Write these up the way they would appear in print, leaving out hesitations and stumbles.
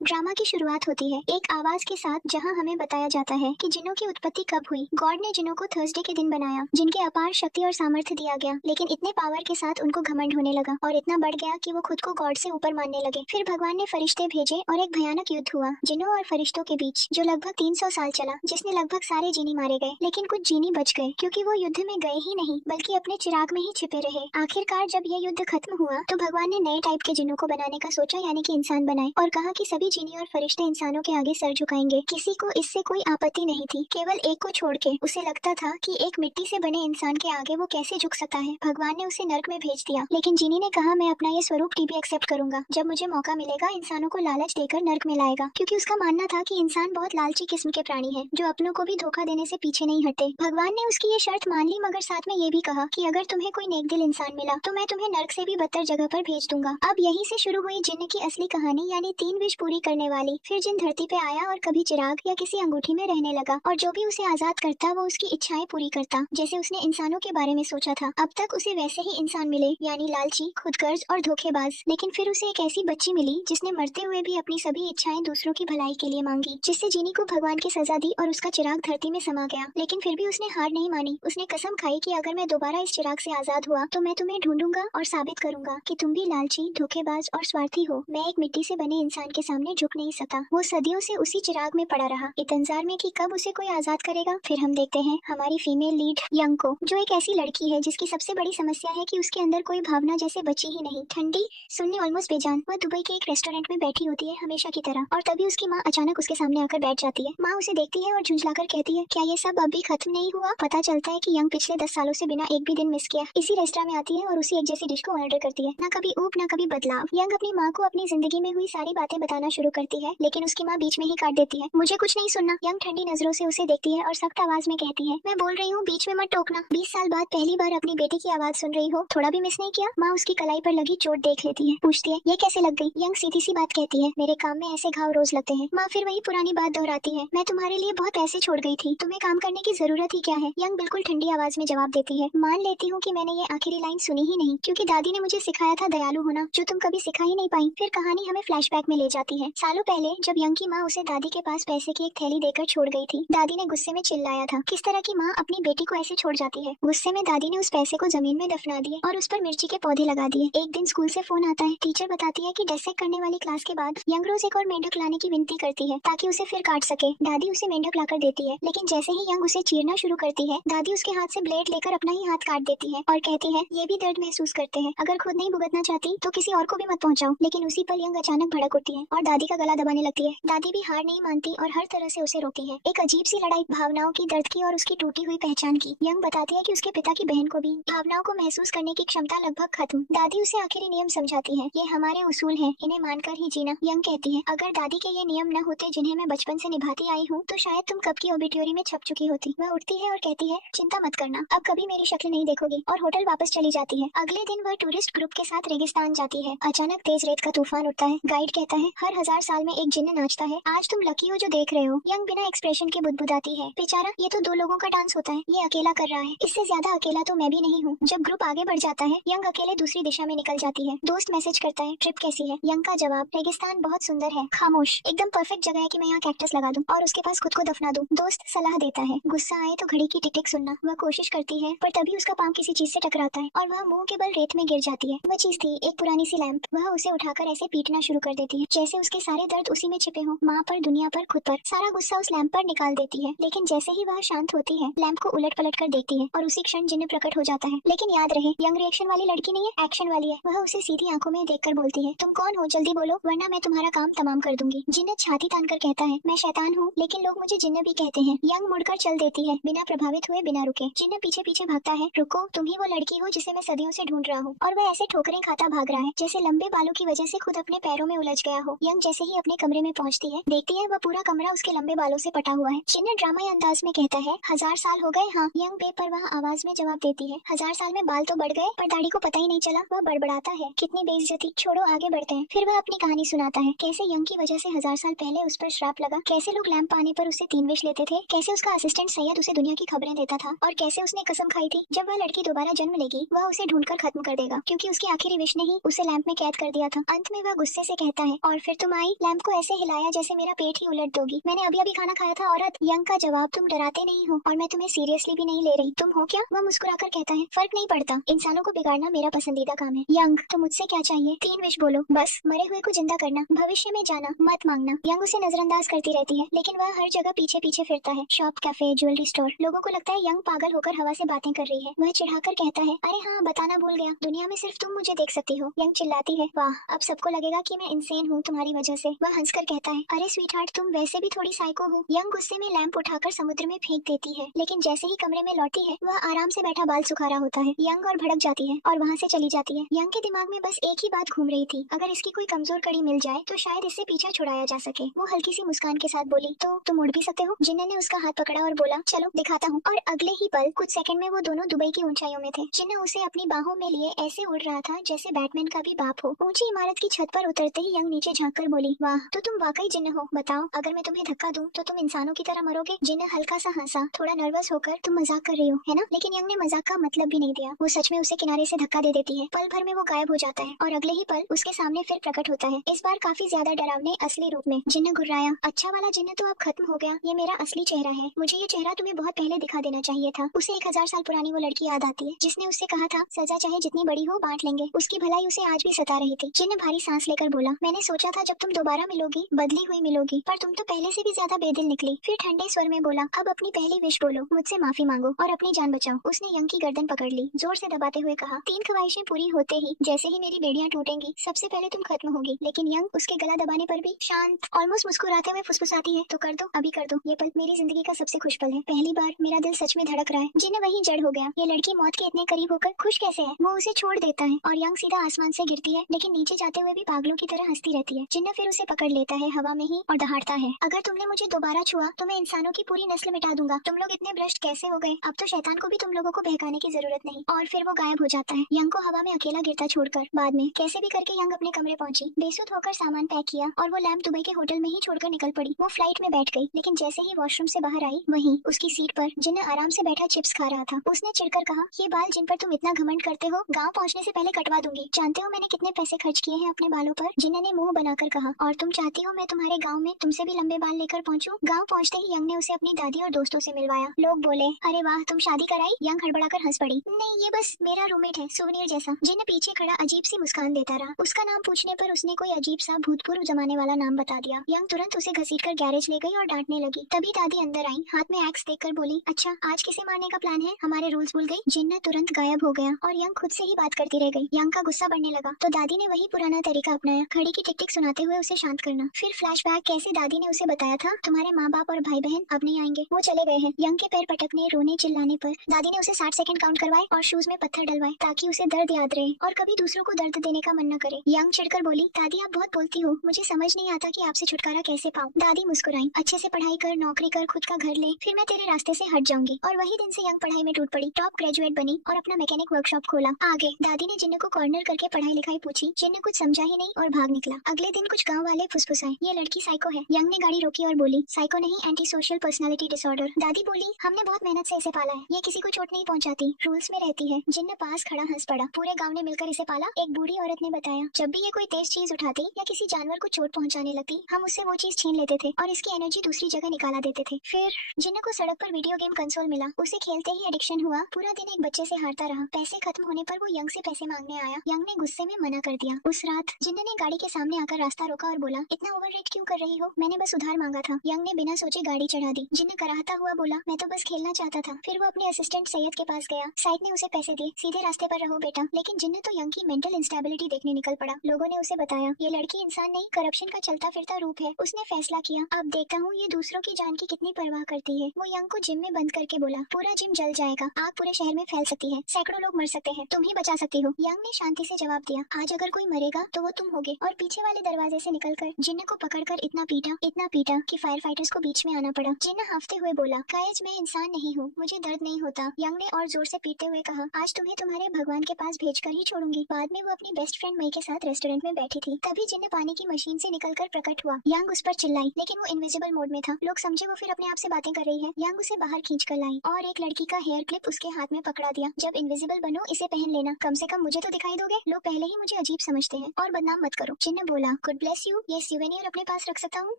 Drama की शुरुआत होती है एक आवाज के साथ जहां हमें बताया जाता है कि जिन्नों की उत्पत्ति कब हुई। गॉड ने जिन्नों को थर्सडे के दिन बनाया, जिनके अपार शक्ति और सामर्थ्य दिया गया, लेकिन इतने पावर के साथ उनको घमंड होने लगा और इतना बढ़ गया कि वो खुद को गॉड से ऊपर मानने लगे। फिर भगवान ने फरिश्ते भेजे और एक भयानक युद्ध हुआ जिन्नों और फरिश्तों के बीच, जो लगभग 300 साल चला, जिसने लगभग सारे जीनी मारे गए, लेकिन कुछ जीनी बच गए क्योंकि वो युद्ध में गए ही नहीं बल्कि अपने चिराग में ही छिपे रहे। आखिरकार जब यह युद्ध खत्म हुआ तो भगवान ने नए टाइप के जिन्नों को बनाने का सोचा, यानी कि इंसान बनाए, और कहा कि सभी जीनी और फरिश्ते इंसानों के आगे सर झुकाएंगे। किसी को इससे कोई आपत्ति नहीं थी, केवल एक को छोड़ के। उसे लगता था कि एक मिट्टी से बने इंसान के आगे वो कैसे झुक सकता है। भगवान ने उसे नर्क में भेज दिया, लेकिन जीनी ने कहा मैं अपना ये स्वरूप टीबी एक्सेप्ट करूंगा, जब मुझे मौका मिलेगा इंसानों को लालच देकर नर्क में लाएगा, क्योंकि उसका मानना था कि इंसान बहुत लालची किस्म के प्राणी है जो अपनों को भी धोखा देने से पीछे नहीं हटते। भगवान ने उसकी ये शर्त मान ली, मगर साथ में ये भी कहा कि अगर तुम्हें कोई नेक दिल इंसान मिला तो मैं तुम्हें नर्क से भी बदतर जगह पर भेज दूंगा। अब यहीं से शुरू हुई जिन्न की असली कहानी, यानी 3 विश पूरी करने वाली। फिर जिन धरती पे आया और कभी चिराग या किसी अंगूठी में रहने लगा, और जो भी उसे आजाद करता वो उसकी इच्छाएं पूरी करता, जैसे उसने इंसानों के बारे में सोचा था। अब तक उसे वैसे ही इंसान मिले, यानी लालची, खुदगर्ज और धोखेबाज। लेकिन फिर उसे एक ऐसी बच्ची मिली जिसने मरते हुए भी अपनी सभी इच्छाएं दूसरों की भलाई के लिए मांगी, जिससे जीनी को भगवान की सजा दी और उसका चिराग धरती में समा गया। लेकिन फिर भी उसने हार नहीं मानी। उसने कसम खाई कि अगर मैं दोबारा इस चिराग से आजाद हुआ तो मैं तुम्हें ढूंढूंगा और साबित करूंगा कि तुम भी लालची, धोखेबाज और स्वार्थी हो। मैं एक मिट्टी से बने इंसान के सामने झुक नहीं सकता। वो सदियों से उसी चिराग में पड़ा रहा, इंतजार में कि कब उसे कोई आजाद करेगा। फिर हम देखते हैं हमारी फीमेल लीड यंग को, जो एक ऐसी लड़की है जिसकी सबसे बड़ी समस्या है कि उसके अंदर कोई भावना जैसे बची ही नहीं। ठंडी, सुनने ऑलमोस्ट बेजान। वह दुबई के एक रेस्टोरेंट में बैठी होती है हमेशा की तरह, और तभी उसकी माँ अचानक उसके सामने आकर बैठ जाती है। माँ उसे देखती है और झुंझलाकर कहती है, क्या ये सब अभी खत्म नहीं हुआ? पता चलता है कि यंग पिछले 10 सालों से बिना एक भी दिन मिस किया इसी रेस्टोरेंट में आती है और उसी एक जैसी डिश को ऑर्डर करती है। ना कभी ऊप, ना कभी बदलाव। यंग अपनी माँ को अपनी जिंदगी में हुई सारी बातें बताना शुरू करती है, लेकिन उसकी माँ बीच में ही काट देती है। मुझे कुछ नहीं सुनना। यंग ठंडी नजरों से उसे देखती है और सख्त आवाज में कहती है, मैं बोल रही हूँ, बीच में मत टोकना। 20 साल बाद पहली बार अपनी बेटी की आवाज सुन रही हो, थोड़ा भी मिस नहीं किया? माँ उसकी कलाई पर लगी चोट देख लेती है, पूछती है, ये कैसे लग गई? यंग सीधी सी बात कहती है, मेरे काम में ऐसे घाव रोज लगते हैं। माँ फिर वही पुरानी बात दोहराती है, मैं तुम्हारे लिए बहुत पैसे छोड़ गई थी, तुम्हें काम करने की जरूरत ही क्या है? यंग बिल्कुल ठंडी आवाज में जवाब देती है, मान लेती हूँ कि मैंने ये आखिरी लाइन सुनी ही नहीं, क्योंकि दादी ने मुझे सिखाया था दयालु होना, जो तुम कभी सिखा ही नहीं पाई। फिर कहानी हमें फ्लैशबैक में ले जाती है। सालों पहले जब यंग की माँ उसे दादी के पास पैसे की एक थैली देकर छोड़ गई थी, दादी ने गुस्से में चिल्लाया था, किस तरह की माँ अपनी बेटी को ऐसे छोड़ जाती है। गुस्से में दादी ने उस पैसे को जमीन में दफना दिए और उस पर मिर्ची के पौधे लगा दिए। एक दिन स्कूल से फोन आता है, टीचर बताती है कि डेसेक करने वाली क्लास के बाद यंग रोज एक और मेंढक लाने की विनती करती है ताकि उसे फिर काट सके। दादी उसे मेंढक लाकर देती है, लेकिन जैसे ही यंग उसे चीरना शुरू करती है, दादी उसके हाथ से ब्लेड लेकर अपना ही हाथ काट देती है और कहती है, ये भी दर्द महसूस करते हैं, अगर खुद नहीं भुगतना चाहती तो किसी और को भी मत पहुंचाओ। लेकिन उसी पल यंग अचानक भड़क उठती है और दादी का गला दबाने लगती है। दादी भी हार नहीं मानती और हर तरह से उसे रोकती है। एक अजीब सी लड़ाई, भावनाओं की, दर्द की और उसकी टूटी हुई पहचान की। यंग बताती है कि उसके पिता की बहन को भी भावनाओं को महसूस करने की क्षमता लगभग खत्म। दादी उसे आखिरी नियम समझाती है, ये हमारे उसूल हैं, इन्हें मानकर ही जीना। यंग कहती है, अगर दादी के ये नियम न होते जिन्हें मैं बचपन से निभाती आई हूँ, तो शायद तुम कब की ओबिट्यूरी में छप चुकी होती। वह उठती है और कहती है, चिंता मत करना, अब कभी मेरी शक्ल नहीं देखोगी, और होटल वापस चली जाती है। अगले दिन वह टूरिस्ट ग्रुप के साथ रेगिस्तान जाती है। अचानक तेज रेत का तूफान उठता है। गाइड कहता है, हर 1000 साल में एक जिन्न नाचता है, आज तुम लकी हो जो देख रहे हो। यंग बिना एक्सप्रेशन के बुदबुदाती है, बेचारा, ये तो 2 लोगों का डांस होता है, ये अकेला कर रहा है, इससे ज्यादा अकेला तो मैं भी नहीं हूँ। जब ग्रुप आगे बढ़ जाता है, यंग अकेले दूसरी दिशा में निकल जाती है। दोस्त मैसेज करता है, ट्रिप कैसी है? यंग का जवाब, रेगिस्तान बहुत सुंदर है, खामोश, एकदम परफेक्ट जगह है कि मैं यहाँ कैक्टस लगा दूं और उसके पास खुद को दफना दूं। दोस्त सलाह देता है, गुस्सा आए तो घड़ी की टिक टिक सुनना। वह कोशिश करती है, पर तभी उसका पाँव किसी चीज से टकराता है और वह मुंह के बल रेत में गिर जाती है। वह चीज थी एक पुरानी सी लैंप। वह उसे उठाकर ऐसे पीटना शुरू कर देती है जैसे उसके सारे दर्द उसी में छिपे हों, माँ पर, दुनिया पर, खुद पर। सारा गुस्सा उस लैंप पर निकाल देती है, लेकिन जैसे ही वह शांत होती है, लैंप को उलट पलट कर देखती है और उसी क्षण जिन्न प्रकट हो जाता है। लेकिन याद रहे, यंग रिएक्शन वाली लड़की नहीं है, एक्शन वाली है। वह उसे सीधी आंखों में देखकर बोलती है, तुम कौन हो, जल्दी बोलो, वरना मैं तुम्हारा काम तमाम कर दूंगी। जिन्न छाती तान कर कहता है, मैं शैतान हूँ, लेकिन लोग मुझे जिन्न भी कहते हैं। यंग मुड़कर चल देती है, बिना प्रभावित हुए, बिना रुके। जिन्न पीछे पीछे भागता है, रुको, तुम ही वो लड़की हो जिसे मैं सदियों से ढूंढ रहा हूँ। और वह ऐसे ठोकरें खाता भाग रहा है जैसे लंबे बालों की वजह से खुद अपने पैरों में उलझ गया हो। यंग जैसे ही अपने कमरे में पहुंचती है, देखती है वह पूरा कमरा उसके लंबे बालों से पटा हुआ है। जिन्न ड्रामा अंदाज में कहता है, 1000 साल हो गए? हाँ। यंग बेपरवाह आवाज में जवाब देती है, 1000 साल में बाल तो बढ़ गए, पर दाढ़ी को पता ही नहीं चला। वह बड़बड़ाता है, कितनी बेइज्जती, छोड़ो आगे बढ़ते हैं। फिर वह अपनी कहानी सुनाता है, कैसे यंग की वजह से 1000 साल पहले उस पर श्राप लगा, कैसे लोग लैंप पाने पर उससे 3 विश लेते थे, कैसे उसका असिस्टेंट सैयद उसे दुनिया की खबरें देता था, और कैसे उसने कसम खाई थी जब वह लड़की दोबारा जन्म लेगी वह उसे ढूंढकर खत्म कर देगा, क्योंकि उसकी आखिरी विश ने ही उसे लैंप में कैद कर दिया था। अंत में वह गुस्से से कहता है, और फिर तुम तुम आई, लैंप को ऐसे हिलाया जैसे मेरा पेट ही उलट दोगी। मैंने अभी अभी खाना खाया था औरत। यंग का जवाब, तुम डराते नहीं हो और मैं तुम्हें सीरियसली भी नहीं ले रही। तुम हो क्या? वह मुस्कुराकर कहता है, फर्क नहीं पड़ता, इंसानों को बिगाड़ना मेरा पसंदीदा काम है। यंग, तो मुझसे क्या चाहिए? 3 विश बोलो बस। मरे हुए को जिंदा करना, भविष्य में जाना, मत मांगना। यंग उसे नजरअंदाज करती रहती है, लेकिन वह हर जगह पीछे पीछे फिरता है। Shop, cafe, jewellery store. लोगों को लगता है यंग पागल होकर हवा से बातें कर रही है। वह चिढ़ाकर कहता है, अरे हाँ, बताना भूल गया, दुनिया में सिर्फ तुम मुझे देख सकती हो। यंग चिल्लाती है, वाह, अब सबको लगेगा कि मैं इंसेन हूँ तुम्हारी वजह से। वह हंसकर कहता है, अरे स्वीटहार्ट, तुम वैसे भी थोड़ी साइको हो। यंग गुस्से में लैंप उठाकर समुद्र में फेंक देती है, लेकिन जैसे ही कमरे में लौटती है वह आराम से बैठा बाल सुखा रहा होता है। यंग और भड़क जाती है और वहाँ से चली जाती है। यंग के दिमाग में बस एक ही बात घूम रही थी, अगर इसकी कोई कमजोर कड़ी मिल जाए तो शायद इससे पीछा छुड़ाया जा सके। वो हल्की सी मुस्कान के साथ बोली, तो तुम उड़ भी सकते हो? जिन्ना ने उसका हाथ पकड़ा और बोला, चलो दिखाता हूँ। और अगले ही पल, कुछ सेकंड में वो दोनों दुबई की ऊंचाइयों में थे। जिन्ना उसे अपनी बाहों में लिए ऐसे उड़ रहा था जैसे बैटमैन का भी बाप हो। ऊंची इमारत की छत पर उतरते ही यंग नीचे झांककर बोली, वाह, तो तुम वाकई जिन्न हो। बताओ, अगर मैं तुम्हें धक्का दूं तो तुम इंसानों की तरह मरोगे? जिन्न हल्का सा हंसा, थोड़ा नर्वस होकर, तुम मजाक कर रही हो है ना? लेकिन यंग ने मजाक का मतलब भी नहीं दिया। वो सच में उसे किनारे से धक्का दे देती है। पल भर में वो गायब हो जाता है और अगले ही पल उसके सामने फिर प्रकट होता है, इस बार काफी ज्यादा डरावने असली रूप में। जिन्न घुर्राया, अच्छा वाला जिन्न तो अब खत्म हो गया, ये मेरा असली चेहरा है। मुझे ये चेहरा तुम्हें बहुत पहले दिखा देना चाहिए था। उसे 1000 साल पुरानी वो लड़की याद आती है जिसने उससे कहा था, सजा चाहे जितनी बड़ी हो बांट लेंगे। उसकी भलाई उसे आज भी सता रही थी। जिन्न भारी सांस लेकर बोला, मैंने सोचा था जब तुम दोबारा मिलोगी बदली हुई मिलोगी, पर तुम तो पहले से भी ज्यादा बेदिल निकली। फिर ठंडे स्वर में बोला, अब अपनी पहली विश बोलो, मुझसे माफी मांगो और अपनी जान बचाओ। उसने यंग की गर्दन पकड़ ली, जोर से दबाते हुए कहा, 3 ख्वाहिशें पूरी होते ही, जैसे ही मेरी बेड़ियां टूटेंगी, सबसे पहले तुम खत्म होगी। लेकिन यंग उसके गला दबाने पर भी शांत, ऑलमोस्ट मुस्कुराते हुए फुसफुसाती है, तो कर दो, अभी कर दो। ये पल मेरी जिंदगी का सबसे खुश पल है। पहली बार मेरा दिल सच में धड़क रहा है। जिन्न वहीं जड़ हो गया। ये लड़की मौत के इतने करीब होकर खुश कैसे है? वो उसे छोड़ देता है और यंग सीधा आसमान से गिरती है, लेकिन नीचे जाते हुए भी पागलों की तरह हंसती रहती है। जिन्न फिर उसे पकड़ लेता है हवा में ही और दहाड़ता है, अगर तुमने मुझे दोबारा छुआ तो मैं इंसानों की पूरी नस्ल मिटा दूंगा। तुम लोग इतने भ्रष्ट कैसे हो गए? अब तो शैतान को भी तुम लोगों को बहकाने की जरूरत नहीं। और फिर वो गायब हो जाता है, यंग को हवा में अकेला गिरता छोड़कर। बाद में कैसे भी करके यंग अपने कमरे पहुंची, बेसुध होकर सामान पैक किया और वो लैंप दुबई के होटल में ही छोड़कर निकल पड़ी। वो फ्लाइट में बैठ गई, लेकिन जैसे ही वॉशरूम से बाहर आई, वहीं उसकी सीट पर जिन्न आराम से बैठा चिप्स खा रहा था। उसने चिढ़कर कहा, ये बाल जिन पर तुम इतना घमंड करते हो, गाँव पहुँचने से पहले कटवा दूंगी। जानते हो मैंने कितने पैसे खर्च किए हैं अपने बालों पर? जिन्न ने मुंह बनाकर कहा, और तुम चाहती हो मैं तुम्हारे गाँव में तुमसे भी लंबे बाल लेकर पहुंचूं? गाँव पहुंचते ही यंग ने उसे अपनी दादी और दोस्तों से मिलवाया। लोग बोले, अरे वाह, तुम शादी कराई? यंग हड़बड़ाकर हंस पड़ी, नहीं, ये बस मेरा रूममेट है, सुवेनियर जैसा। जिन्न पीछे खड़ा अजीब सी मुस्कान देता रहा। उसका नाम पूछने पर उसने कोई अजीब सा भूतपूर्व जमाने वाला नाम बता दिया। यंग तुरंत उसे घसीटकर गैरेज ले गई और डांटने लगी। तभी दादी अंदर आई, हाथ में एक्स देखकर बोली, अच्छा, आज किसे मारने का प्लान है? हमारे रूल्स भूल गई? जिन्न तुरंत गायब हो गया और यंग खुद से ही बात करती रह गई। यंग का गुस्सा बढ़ने लगा तो दादी ने वही पुराना तरीका अपनाया, घड़ी की टिक टिक सुनाते हुए उसे शांत करना। फिर फ्लैशबैक, कैसे दादी ने उसे बताया था, तुम्हारे माँ बाप और भाई बहन अब नहीं आएंगे, वो चले गए हैं। यंग के पैर पटकने, रोने, चिल्लाने पर दादी ने उसे 60 सेकंड काउंट करवाए और शूज में पत्थर डलवाए ताकि उसे दर्द याद रहे और कभी दूसरों को दर्द देने का मन न करे। यंग चिढ़कर बोली, दादी आप बहुत बोलती हो, मुझे समझ नहीं आता कि आपसे छुटकारा कैसे पाऊं। दादी मुस्कुराई, अच्छे से पढ़ाई कर, नौकरी कर, खुद का घर ले, फिर मैं तेरे रास्ते से हट जाऊंगी। और वही दिन से यंग पढ़ाई में टूट पड़ी, टॉप ग्रेजुएट बनी और अपना मैकेनिक वर्कशॉप खोला। आगे दादी ने जिन्न को कॉर्नर करके पढ़ाई लिखाई पूछी। जिन्न कुछ समझा ही नहीं और भाग निकला। अगले दिन कुछ गाँव वाले फुसफुसाए, ये लड़की साइको है। यंग ने गाड़ी रोकी और बोली, साइको नहीं, एंटी सोशल पर्सनालिटी डिसऑर्डर। दादी बोली, हमने बहुत मेहनत से इसे पाला है, ये किसी को चोट नहीं पहुंचाती, रूल्स में रहती है। जिन्न पास खड़ा हंस पड़ा, पूरे गांव ने मिलकर इसे पाला। एक बूढ़ी औरत ने बताया, जब भी ये कोई तेज चीज उठाती या किसी जानवर को चोट पहुंचाने लगती, हम उससे वो चीज छीन लेते थे और इसकी एनर्जी दूसरी जगह निकाला देते थे। फिर जिन्न को सड़क पर वीडियो गेम कंसोल मिला, उसे खेलते ही एडिक्शन हुआ। पूरा दिन एक बच्चे से हारता रहा। पैसे खत्म होने पर वो यंग से पैसे मांगने आया। यंग ने गुस्से में मना कर दिया। उस रात जिन्न ने गाड़ी के सामने आकर रास्ता रोका और बोला, इतना ओवर रेट क्यों कर रही हो, मैंने बस उधार मांगा था। यंग ने बिना सोचे गाड़ी चढ़ा दी। जिन्न कराहता हुआ बोला, मैं तो बस खेलना चाहता था। फिर वो अपने असिस्टेंट सैयद के पास गया। सैयद ने उसे पैसे दिए, सीधे रास्ते पर रहो बेटा। लेकिन जिन्न तो यंग की मेंटल इंस्टेबिलिटी देखने निकल पड़ा। लोगों ने उसे बताया, ये लड़की इंसान नहीं, करप्शन का चलता फिरता रूप है। उसने फैसला किया, अब देखता हूँ ये दूसरों की जान की कितनी परवाह करती है। वो यंग को जिम में बंद करके बोला, पूरा जिम जल जाएगा, आग पूरे शहर में फैल सकती है, सैकड़ों लोग मर सकते हैं, तुम ही बचा सकती हो। यंग ने शांति से जवाब दिया, आज अगर कोई मरेगा तो वो तुम होगे। और पीछे वाले दरवाजे से निकलकर जिन्न को पकड़कर इतना पीटा कि फायर फाइटर्स को बीच में आना पड़ा। जिन्न हाफते हुए बोला, गाइस मैं इंसान नहीं हूँ, मुझे दर्द नहीं होता। यंग ने और जोर से पीटते हुए कहा, आज तुम्हें तुम्हारे भगवान के पास भेजकर ही छोड़ूंगी। बाद में वो अपनी बेस्ट फ्रेंड मई के साथ रेस्टोरेंट में बैठी थी। तभी जिन्न पानी की मशीन से निकलकर प्रकट हुआ। यंग उस पर चिल्लाई, लेकिन वो इनविजिबल मोड में था। लोग समझे वो फिर अपने आप से बातें कर रही है। यंग उसे बाहर खींच कर लाई और एक लड़की का हेयर क्लिप उसके हाथ में पकड़ा दिया। जब इनविजिबल बनो इसे पहन लेना, कम से कम मुझे तो दिखाई दोगे। लोग पहले ही मुझे अजीब समझते हैं और बदनाम मत करो। जिन्न बोला, गुड गॉड ब्लेस यू, ये सिवेनियर अपने पास रख सकता हूँ?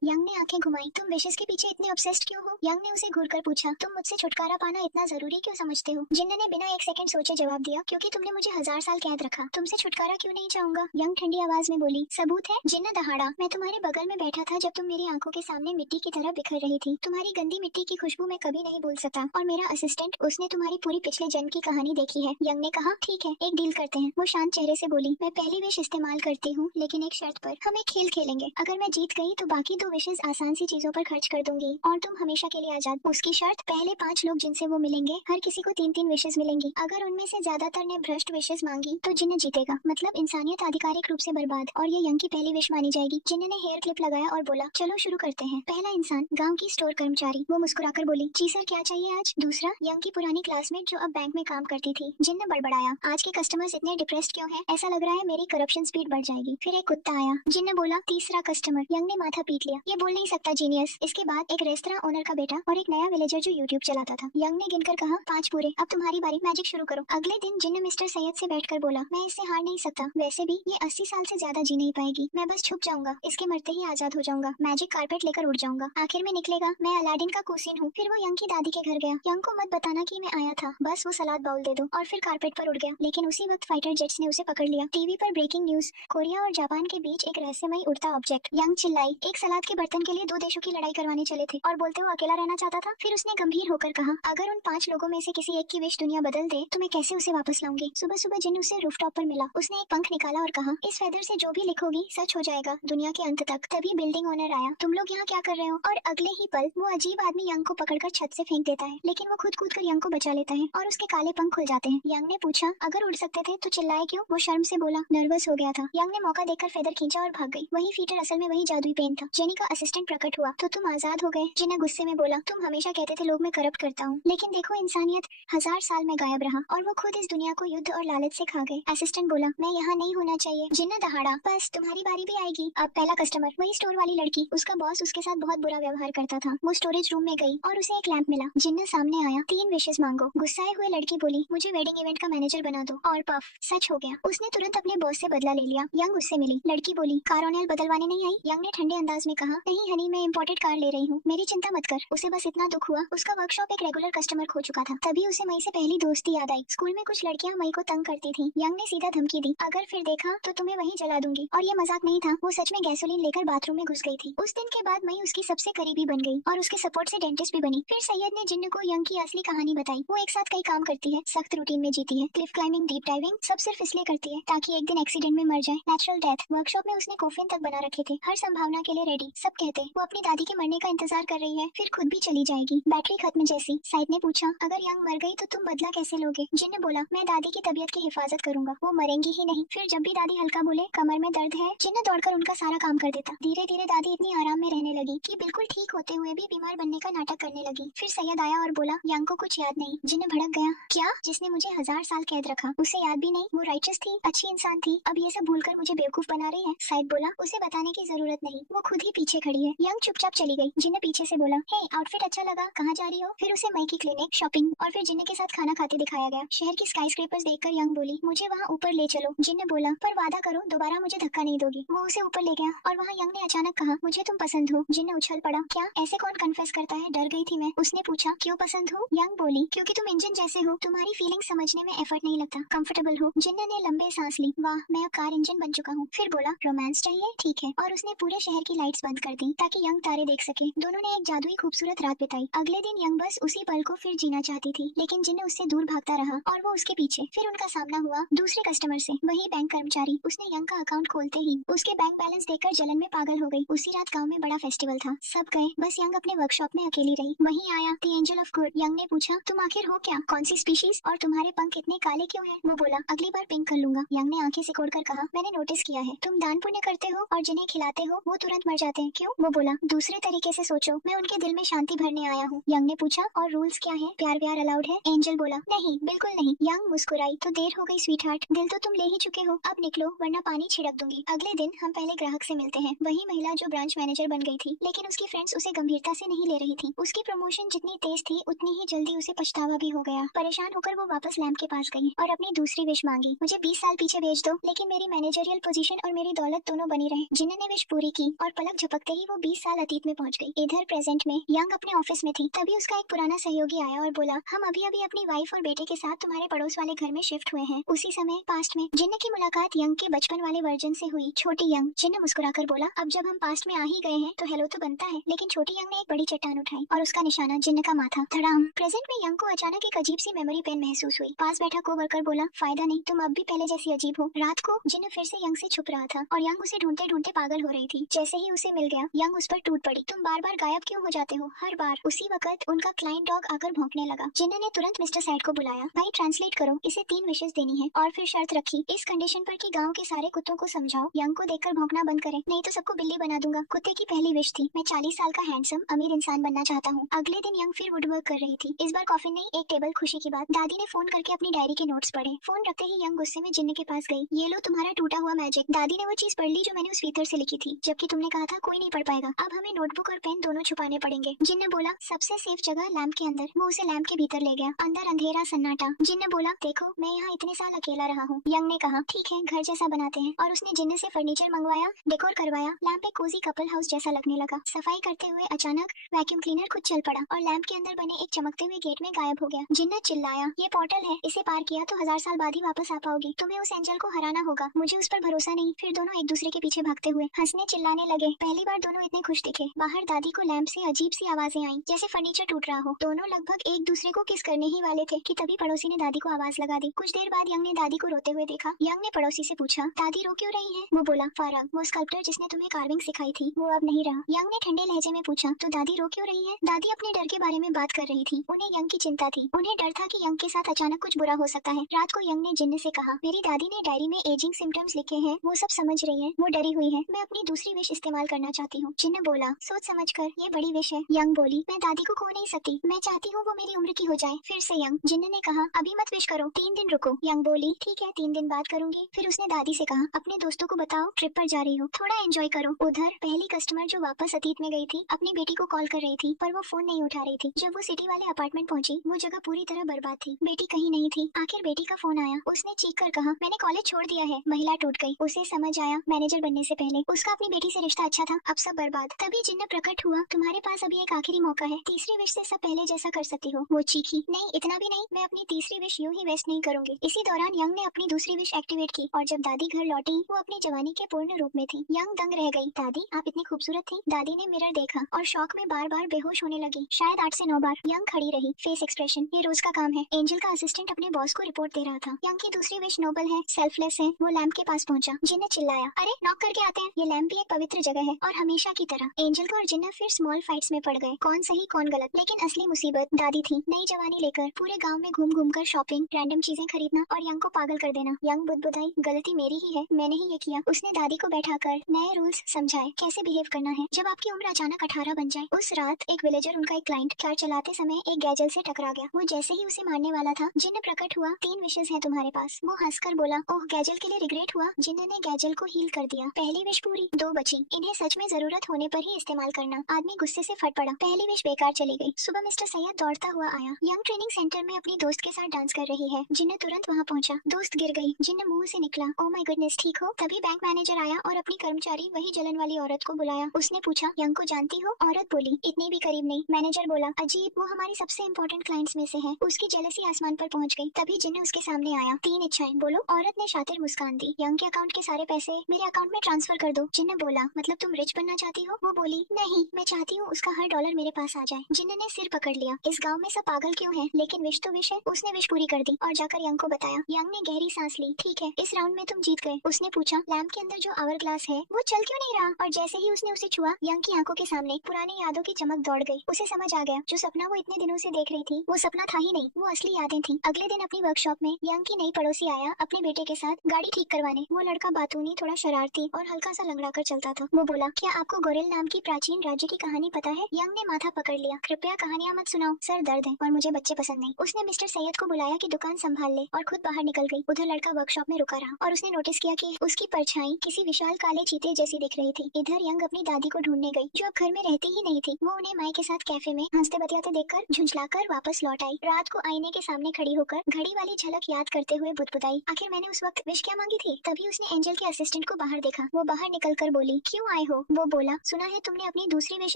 यंग ने आंखें घुमाई। तुम विशेष के पीछे इतने ऑब्सेस्ड क्यों हो? यंग ने उसे घूरकर पूछा। तुम मुझसे छुटकारा पाना इतना जरूरी क्यों समझते हो? जिन्न ने बिना एक सेकंड सोचे जवाब दिया, क्योंकि तुमने मुझे 1000 साल कैद रखा, तुमसे छुटकारा क्यों नहीं चाहूंगा? यंग ठंडी आवाज में बोली। सबूत है? जिन्न दहाड़ा। मैं तुम्हारे बगल में बैठा था जब तुम मेरी आंखों के सामने मिट्टी की तरह बिखर रही थी। तुम्हारी गंदी मिट्टी की खुशबू मैं कभी नहीं भूल सकता। और मेरा असिस्टेंट, उसने तुम्हारी पूरी पिछले जन्म की कहानी देखी है। यंग ने कहा, ठीक है, एक डील करते हैं। वो शांत चेहरे से बोली, मैं पहली विश इस्तेमाल करती हूँ, लेकिन एक शर्त पर। हम एक खेल खेलेंगे। अगर मैं जीत गई तो बाकी 2 विशेष आसान सी चीजों पर खर्च कर दूंगी और तुम हमेशा के लिए आजाद। उसकी शर्त, पहले 5 लोग जिनसे वो मिलेंगे, हर किसी को 3-3 विशेष मिलेंगी। अगर उनमें से ज्यादातर ने भ्रष्ट विशेष मांगी तो जिन्न जीतेगा, मतलब इंसानियत आधिकारिक रूप से बर्बाद। और ये यंग की पहली विश मानी जाएगी। जिन्न ने हेयर क्लिप लगाया और बोला, चलो शुरू करते हैं। पहला इंसान, गांव की स्टोर कर्मचारी। वो मुस्कुराकर बोली, जी सर, क्या चाहिए आज? दूसरा, यंग की पुरानी क्लासमेट जो अब बैंक में काम करती थी। जिन्न बड़बड़ाया, आज के कस्टमर्स इतने डिप्रेस्ड क्यों हैं? ऐसा लग रहा है मेरी करप्शन स्पीड बढ़ जाएगी। फिर एक कुत्ता आया। जिन्न बोला, तीसरा कस्टमर। यंग ने माथा पीट लिया, ये बोल नहीं सकता जीनियस। इसके बाद एक रेस्तरां ओनर का बेटा और एक नया विलेजर जो यूट्यूब चलाता था। यंग ने गिनकर कहा, 5 पूरे। अब तुम्हारी बारी, मैजिक शुरू करो। अगले दिन जिन्न मिस्टर सैयद से बैठकर बोला, मैं इससे हार नहीं सकता। वैसे भी ये 80 साल से ज्यादा जी नहीं पाएगी। मैं बस छुप जाऊंगा, इसके मरते ही आजाद हो जाऊंगा, मैजिक कारपेट लेकर उड़ जाऊंगा। आखिर में निकलेगा मैं अलादीन का कुसीन हूँ। फिर वो यंग की दादी के घर गया। यंग को मत बताना कि मैं आया था, बस वो सलाद बाउल दे दो। और फिर कारपेट पर उड़ गया। लेकिन उसी वक्त फाइटर जेट्स ने उसे पकड़ लिया। टीवी पर ब्रेकिंग न्यूज, कोरिया और जापान के बीच एक रहस्यमयी उड़ता ऑब्जेक्ट। यंग चिल्लाई, एक सलाद के बर्तन के लिए 2 देशों की लड़ाई करवाने चले थे और बोलते वो अकेला रहना चाहता था। फिर उसने गंभीर होकर कहा, अगर उन 5 लोगों में से किसी एक की विश दुनिया बदल दे तो मैं कैसे उसे वापस लाऊंगी? सुबह सुबह जिन्न उसे रूफटॉप पर मिला। उसने एक पंख निकाला और कहा, इस फेदर से जो भी लिखोगी सच हो जाएगा दुनिया के अंत तक। तभी बिल्डिंग ओनर आया, तुम लोग यहाँ क्या कर रहे हो? और अगले ही पल वो अजीब आदमी यंग को पकड़कर छत से फेंक देता है, लेकिन वो खुद कूद कर यंग को बचा लेता है और उसके काले पंख खुल जाते हैं। यंग ने पूछा, अगर उड़ सकते थे तो चिल्लाए क्यों? वो शर्म से बोला, नर्वस हो गया था। यंग ने मौका देखकर फेदर खींचा और भाग गई। वही फीटर असल में वही जादुई पेन था। जेनी का असिस्टेंट प्रकट हुआ, तो तुम आजाद हो गए? जिन्ना गुस्से में बोला, तुम हमेशा कहते थे लोग मैं करप्ट करता हूँ, लेकिन देखो इंसानियत 1000 साल में गायब रहा और वो खुद इस दुनिया को युद्ध और लालच से खा गए। असिस्टेंट बोला, मैं यहाँ नहीं होना चाहिए। जिन्ना दहाड़ा, बस तुम्हारी बारी भी आएगी। अब पहला कस्टमर, वही स्टोर वाली लड़की। उसका बॉस उसके साथ बहुत बुरा व्यवहार करता था। वो स्टोरेज रूम में गई और उसे एक लैंप मिला। जिन्ना सामने आया, 3 विशेष मांगो। गुस्साए हुए लड़की बोली, मुझे वेडिंग इवेंट का मैनेजर बना दो। और पफ, सच हो गया। उसने तुरंत अपने बॉस से बदला ले लिया। यंग उससे मिली। लड़की बोली, कार ऑनल बदलवाने नहीं आई? यंग ने ठंडे अंदाज में कहा, नहीं हनी, मैं इंपोर्टेड कार ले रही हूँ, मेरी चिंता मत कर। उसे बस इतना दुख हुआ, उसका वर्कशॉप एक रेगुलर कस्टमर खो चुका था। तभी उसे मई से पहली दोस्ती याद आई। स्कूल में कुछ लड़कियां मई को तंग करती थी। यंग ने सीधा धमकी दी, अगर फिर देखा तो तुम्हें वहीं जला दूंगी। और ये मजाक नहीं था, वो सच में गैसोलीन लेकर बाथरूम में घुस गई थी। उस दिन के बाद मई उसकी सबसे करीबी बन गई और उसके सपोर्ट से डेंटिस्ट भी बनी। फिर सैयद ने जिन्न को यंग की असली कहानी बताई। वो एक साथ कई काम करती है, सख्त रूटीन में जीती है, क्लिफ क्लाइंबिंग, डीप डाइविंग, सब सिर्फ इसलिए करती है ताकि एक दिन एक्सीडेंट में मर जाए, नेचुरल डेथ। वर्कशॉप में उसने कोफिन तक बना रखे थे, हर संभावना के लिए रेडी। सब कहते वो अपनी दादी के मरने का इंतजार कर रही है, फिर खुद भी चली जाएगी, बैटरी खत्म जैसी। साइड ने पूछा, अगर यंग मर गई तो तुम बदला कैसे लोगे? जिन्न बोला, मैं दादी की तबीयत की हिफाजत करूंगा, वो मरेंगी ही नहीं। फिर जब भी दादी हल्का बोले कमर में दर्द है, जिन्न दौड़कर उनका सारा काम कर देता। धीरे धीरे दादी इतनी आराम में रहने लगी कि बिल्कुल ठीक होते हुए भी बीमार बनने का नाटक करने लगी। फिर सैयद आया और बोला, यंग को कुछ याद नहीं। जिन्न भड़क गया, क्या? जिसने मुझे 1000 साल कैद रखा, उसे याद भी नहीं? वो राइचस थी, अच्छी इंसान थी, अब ये सब भूलकर मुझे बेवकूफ बना रही है। साइड बोला, उसे बताने की जरूरत नहीं, वो खुद ही पीछे खड़ी है। यंग चुपचाप चली गई। जिन्न पीछे से बोला, हे आउटफिट अच्छा लगा, कहाँ जा रही हो? फिर उसे मई की क्लिनिक, शॉपिंग और फिर जिन्न के साथ खाना खाते दिखाया गया। शहर की स्काईस्क्रेपर्स देखकर यंग बोली, मुझे वहाँ ऊपर ले चलो। जिन्न बोला, पर वादा करो दोबारा मुझे धक्का नहीं दोगी। वो उसे ऊपर ले गया और वहाँ यंग ने अचानक कहा, मुझे तुम पसंद हो। जिन्न उछल पड़ा, क्या? ऐसे कौन कन्फेस करता है? डर गई थी मैं। उसने पूछा, क्यों पसंद हो? यंग बोली, क्योंकि तुम इंजन जैसे हो, तुम्हारी फीलिंग समझने में एफर्ट नहीं लगता, कंफर्टेबल हो। जिन्न ने लंबे सांस ली, वाह, मैं अब कार इंजन बन चुका हूँ। फिर बोला, रोमांस चाहिए? ठीक है। और उसने पूरे शहर की लाइट्स बंद कर दी ताकि यंग तारे देख सके। दोनों ने एक जादुई खूबसूरत रात बिताई। अगले दिन यंग बस उसी पल को फिर जीना चाहती थी, लेकिन जिन्न उससे दूर भागता रहा और वो उसके पीछे। फिर उनका सामना हुआ दूसरे कस्टमर से, वही बैंक कर्मचारी। उसने यंग का अकाउंट खोलते ही उसके बैंक बैलेंस देखकर जलन में पागल हो गई। उसी रात गांव में बड़ा फेस्टिवल था, सब गए, बस यंग अपने वर्कशॉप में अकेली रही। वहीं आया the angel of good. Young ने पूछा, तुम आखिर हो क्या? कौन सी स्पीशीज? और तुम्हारे पंख इतने काले क्यों हैं? वो बोला, अगली बार पिंक कर लूंगा। यंग ने आंखें सिकोड़कर कहा, मैंने नोटिस किया है तुम दान पुण्य करते हो और जिन्हें खिलाते हो वो तुरंत मर जाते हैं, क्यों? वो बोला, दूसरे तरीके से सोचो, मैं उनके दिल में शांति भरने आया हूँ। यंग ने पूछा, और रूल्स क्या है? प्यार व्यार अलाउड है? एंजल बोला, नहीं, बिल्कुल नहीं। यंग मुस्कुराई, तो देर हो गई स्वीट हार्ट, दिल तो तुम ले ही चुके हो, अब निकलो वरना पानी छिड़क दूंगी। अगले दिन हम पहले ग्राहक से मिलते हैं, वही महिला जो ब्रांच मैनेजर बन गई थी, लेकिन उसकी फ्रेंड्स उसे गंभीरता से नहीं ले रही थी। उसकी प्रमोशन जितनी तेज थी उतनी ही जल्दी उसे पछतावा भी हो गया। परेशान होकर वो वापस लैम्प के पास गई और अपनी दूसरी विश मांगी, मुझे 20 साल पीछे भेज दो, लेकिन मेरी मैनेजरियल पोजीशन और मेरी दौलत दोनों बनी रहे। जिन्न ने विश पूरी की और पलक झपकते ही वो 20 साल अतीत में पहुंच गई। इधर प्रेजेंट में यंग अपने ऑफिस में थी, तभी उसका एक पुराना सहयोगी आया और बोला, हम अभी अभी अपनी वाइफ और बेटे के साथ तुम्हारे पड़ोस वाले घर में शिफ्ट हुए हैं। उसी समय पास्ट में जिन्न की मुलाकात यंग के बचपन वाले वर्जन से हुई, छोटी यंग। जिन्न मुस्कुराकर बोला, अब जब हम पास्ट में आ ही गए हैं तो हेलो तो बनता है। लेकिन छोटी यंग ने एक बड़ी चट्टान उठाई और उसका निशाना जिन्न का माथा। धड़ाम। प्रेजेंट में यंग को अचानक एक अजीब सी मेमोरी पेन महसूस हुई। पास बैठा कोवर्कर बोला, फायदा नहीं, तुम अब भी पहले जैसी अजीब हो। रात को जिन्न फिर से यंग से छुप रहा था और यंग उसे ढूंढते ढूंढते पागल हो रही थी। जैसे ही उसे मिल गया यंग उस पर टूट पड़ी, तुम बार बार गायब क्यों हो जाते हो हर बार। उसी वक्त उनका क्लाइंट डॉग आकर भौंकने लगा। जिन्न ने तुरंत मिस्टर सैड को बुलाया, भाई ट्रांसलेट करो, इसे 3 विशेष देनी है और फिर शर्त रखी, इस कंडीशन पर कि गांव के सारे कुत्तों को समझाओ यंग को देखकर भौंकना बंद करे, नहीं तो सबको बिल्ली बना दूंगा। कुत्ते की पहली विश थी, मैं 40 साल का हैंडसम अमीर इंसान बनना चाहता हूँ। अगले दिन यंग फिर वुडवर्क कर रही थी, इस बार कॉफिन नहीं, एक टेबल। खुशी की बात, दादी ने फोन करके अपनी डायरी के नोट्स पढ़े। फोन रखते ही यंग गुस्से में जिन्न के पास गई, ये लो तुम्हारा टूटा हुआ मैजिक। दादी ने वो चीज पढ़ ली जो मैंने उस फीतर से लिखी थी, जबकि तुमने कहा था कोई नहीं पढ़ पाएगा। अब हमें नोटबुक और पेन दोनों छुपाने पड़ेंगे। जिन्न बोला, सबसे सेफ जगह लैंप के अंदर। वो उसे लैंप के भीतर ले गया। अंदर अंधेरा सन्नाटा। जिन्न बोला, देखो मैं यहाँ इतने साल अकेला रहा हूँ। यंग ने कहा, ठीक है घर जैसा बनाते हैं। और उसने जिन्न से फर्नीचर मंगवाया, डेकोर करवाया। लैंप एक कोजी कपल हाउस जैसा लगने लगा। सफाई करते हुए अचानक वैक्यूम क्लीनर खुद चल पड़ा और लैंप के अंदर बने एक चमकते हुए गेट में गायब हो गया। जिन्न चिल्लाया, ये पोर्टल है, इसे पार किया तो 1000 साल बाद ही वापस आ पाओगी। तुम्हें उस एंजल को हराना होगा, मुझे उस पर भरोसा नहीं। फिर दोनों एक दूसरे के पीछे भागते हुए हंसने चिल्लाने लगे। पहली बार दोनों इतने खुश दिखे। बाहर दादी को लैंप से अजीब सी आवाजें आई, जैसे फर्नीचर टूट रहा हो। दोनों लगभग एक दूसरे को किस करने ही वाले थे कि तभी पड़ोसी ने दादी को आवाज लगा दी। कुछ देर बाद यंग ने दादी को रोते हुए देखा। यंग ने पड़ोसी से पूछा, दादी रो क्यों रही है? वो बोला, फारग, वो स्कल्पटर जिसने तुम्हें कार्विंग सिखाई थी वो अब नहीं रहा। यंग ने ठंडे लहजे में पूछा, तो दादी रो क्यों रही है? दादी अपने डर के बारे में बात कर रही थी। उन्हें यंग की चिंता थी। उन्हें डर था कि यंग के साथ अचानक कुछ बुरा हो सकता है। रात को यंग ने जिन्न से कहा, मेरी दादी ने डायरी में एजिंग सिम्टम्स लिखे हैं, वो सब समझ रही है, वो डरी हुई है, मैं अपनी दूसरी विश इस्तेमाल करना चाहती हूँ। जिन्न बोला, सोच समझ कर, ये बड़ी विश है। यंग बोली, मैं दादी को खो नहीं सकती, मैं चाहती हूँ वो मेरी उम्र की हो जाए। फिर से यंग। जिन्न ने कहा, अभी मत विश करो, 3 दिन रुको। यंग बोली, ठीक है 3 दिन बाद करूंगी। फिर उसने दादी से कहा, अपने दोस्तों को बताओ ट्रिप पर जा रही हो, थोड़ा एंजॉय करो। उधर पहली कस्टमर जो वापस अतीत में गई थी अपनी बेटी को कॉल कर रही थी, पर वो फोन नहीं उठा रही थी। जब वो सिटी वाले अपार्टमेंट पहुंची, वो जगह पूरी तरह बर्बाद थी, बेटी कहीं नहीं थी। आखिर बेटी का फोन आया। उसने चीख कर कहा, मैंने कॉलेज छोड़ दिया है। महिला टूट गई। उसे समझ आया, मैनेजर बनने से पहले उसका अपनी बेटी से रिश्ता अच्छा था, अब सब बर्बाद। तभी जिन्न प्रकट हुआ, तुम्हारे पास अभी एक आखिरी मौका है, तीसरी विश से सब पहले जैसा कर सकती हो। वो चीखी, नहीं इतना भी नहीं, मैं अपनी तीसरी विश यूं ही वेस्ट नहीं करूंगी। इसी दौरान यंग ने अपनी दूसरी विश एक्टिवेट की और जब दादी घर लौटी वो अपनी जवानी के पूर्ण रूप में थी। यंग दंग रह गई, दादी आप इतनी खूबसूरत थी। दादी ने मिरर देखा और शौक में बार बार बेहोश होने लगी, शायद 8 से 9 बार। यंग खड़ी रही, फेस एक्सप्रेशन, ये रोज का काम है। एंजल का असिस्टेंट अपने बॉस को रिपोर्ट दे रहा था। यंग की दूसरी विश नोबल है, सेल्फलेस है। वो लैंप के पास पहुंचा। जिन्न चिल्लाया, अरे नॉक करके आते हैं, ये लैंप भी एक पवित्र जगह है। और हमेशा की तरह एंजल को और जिन्न फिर स्मॉल फाइट्स में पड़ गए, कौन सही कौन गलत। लेकिन असली मुसीबत दादी थी, नई जवानी लेकर पूरे गांव में घूम घूम कर शॉपिंग, रैंडम चीजें खरीदना और यंग को पागल कर देना। यंग बुदबुदाई, गलती मेरी ही है, मैंने ही ये किया। उसने दादी को बैठाकर नए रूल्स समझाए, कैसे बिहेव करना है जब आपकी उम्र अचानक 18 बन जाए। उस रात एक विलेजर, उनका एक क्लाइंट, कार चलाते समय एक गैजल से टकरा गया। वो जैसे ही उसे मारने वाला था, जिन्न प्रकट हुआ, 3 विशेष है तुम्हारे पास। वो हंसकर बोला, ओह गैजल के लिए रिग्रेट हुआ। जिन्न ने गैजल को हील कर दिया। पहली विश पूरी, 2 बची, इन्हें सच में जरूरत होने पर ही इस्तेमाल करना। आदमी गुस्से से फट पड़ा, पहली विश बेकार चली गई। सुबह मिस्टर सैयद दौड़ता हुआ आया। यंग ट्रेनिंग सेंटर में अपनी दोस्त के साथ डांस कर रही है। जिन्न तुरंत वहाँ पहुंचा। दोस्त गिर गई। जिन्न मुंह से निकला, ओह माय गुडनेस, ठीक हो? तभी बैंक मैनेजर आया और अपनी कर्मचारी, वही जलन वाली औरत को बुलाया। उसने पूछा, यंग को जानती हो? औरत बोली, इतनी भी करीब नहीं। मैनेजर बोला, अजीब, वो हमारी सबसे इम्पोर्टेंट क्लाइंट्स में से है। उसकी जेलसी आसमान पर पहुंच गई। तभी जिन्न उसके सामने आया। 3 इच्छाएं बोलो। औरत ने शातिर मुस्कान दी। यंग के अकाउंट के सारे पैसे मेरे अकाउंट में ट्रांसफर कर दो। जिन्न बोला, मतलब तुम रिच बनना चाहती हो? वो बोली, नहीं, मैं चाहती हूँ उसका हर डॉलर मेरे पास आ जाए। जिन्न ने सिर पकड़ लिया, इस गाँव में सब पागल क्यों है? लेकिन विश तो विश है। उसने विश पूरी कर दी और जाकर यंग को बताया। यंग ने गहरी सांस ली, ठीक है, इस राउंड में तुम जीत गए। उसने पूछा, लैंप के अंदर जो आवर ग्लास है वो चल क्यों नहीं रहा? और जैसे ही उसने उसे छुआ, यंग की आंखों के सामने पुरानी यादों की चमक दौड़ गई। उसे समझ आ गया, जो सपना वो इतने दिनों से देख रही थी वो सपना था ही नहीं, वो असली यादें थी। अगले दिन अपनी वर्कशॉप में यंग की नई पड़ोसी आया अपने बेटे के साथ गाड़ी ठीक करवाने। वो लड़का बातूनी, थोड़ा शरारती और हल्का सा लंगड़ा कर चलता था। वो बोला, क्या आपको गोरेल नाम की प्राचीन राज्य की कहानी पता है? यंग ने माथा पकड़ लिया, कृपया कहानियां मत सुनाओ, सर दर्द है और मुझे बच्चे पसंद नहीं। उसने मिस्टर सैयद को बुलाया कि दुकान संभाल ले और खुद बाहर निकल गई। उधर लड़का वर्कशॉप में रुका रहा और उसने नोटिस किया कि उसकी परछाई किसी विशाल काले चीते जैसी दिख रही थी। इधर यंग अपनी दादी को ढूंढने गई, जो अब घर में रहती ही नहीं थी। वो उन्हें माई के साथ कैफे में हंसते बतियाते देखकर झुंझलाकर वापस लौट आई। रात को आईने के सामने खड़ी होकर घड़ी वाली झलक याद करते हुए बुदबुदाई, आखिर मैंने उस वक्त विश क्या मांगी थी? तभी उसने एंजल के असिस्टेंट को बाहर बाहर देखा। वो बाहर निकलकर बोली, क्यों आए हो? वो बोला, सुना है तुमने अपनी दूसरी विश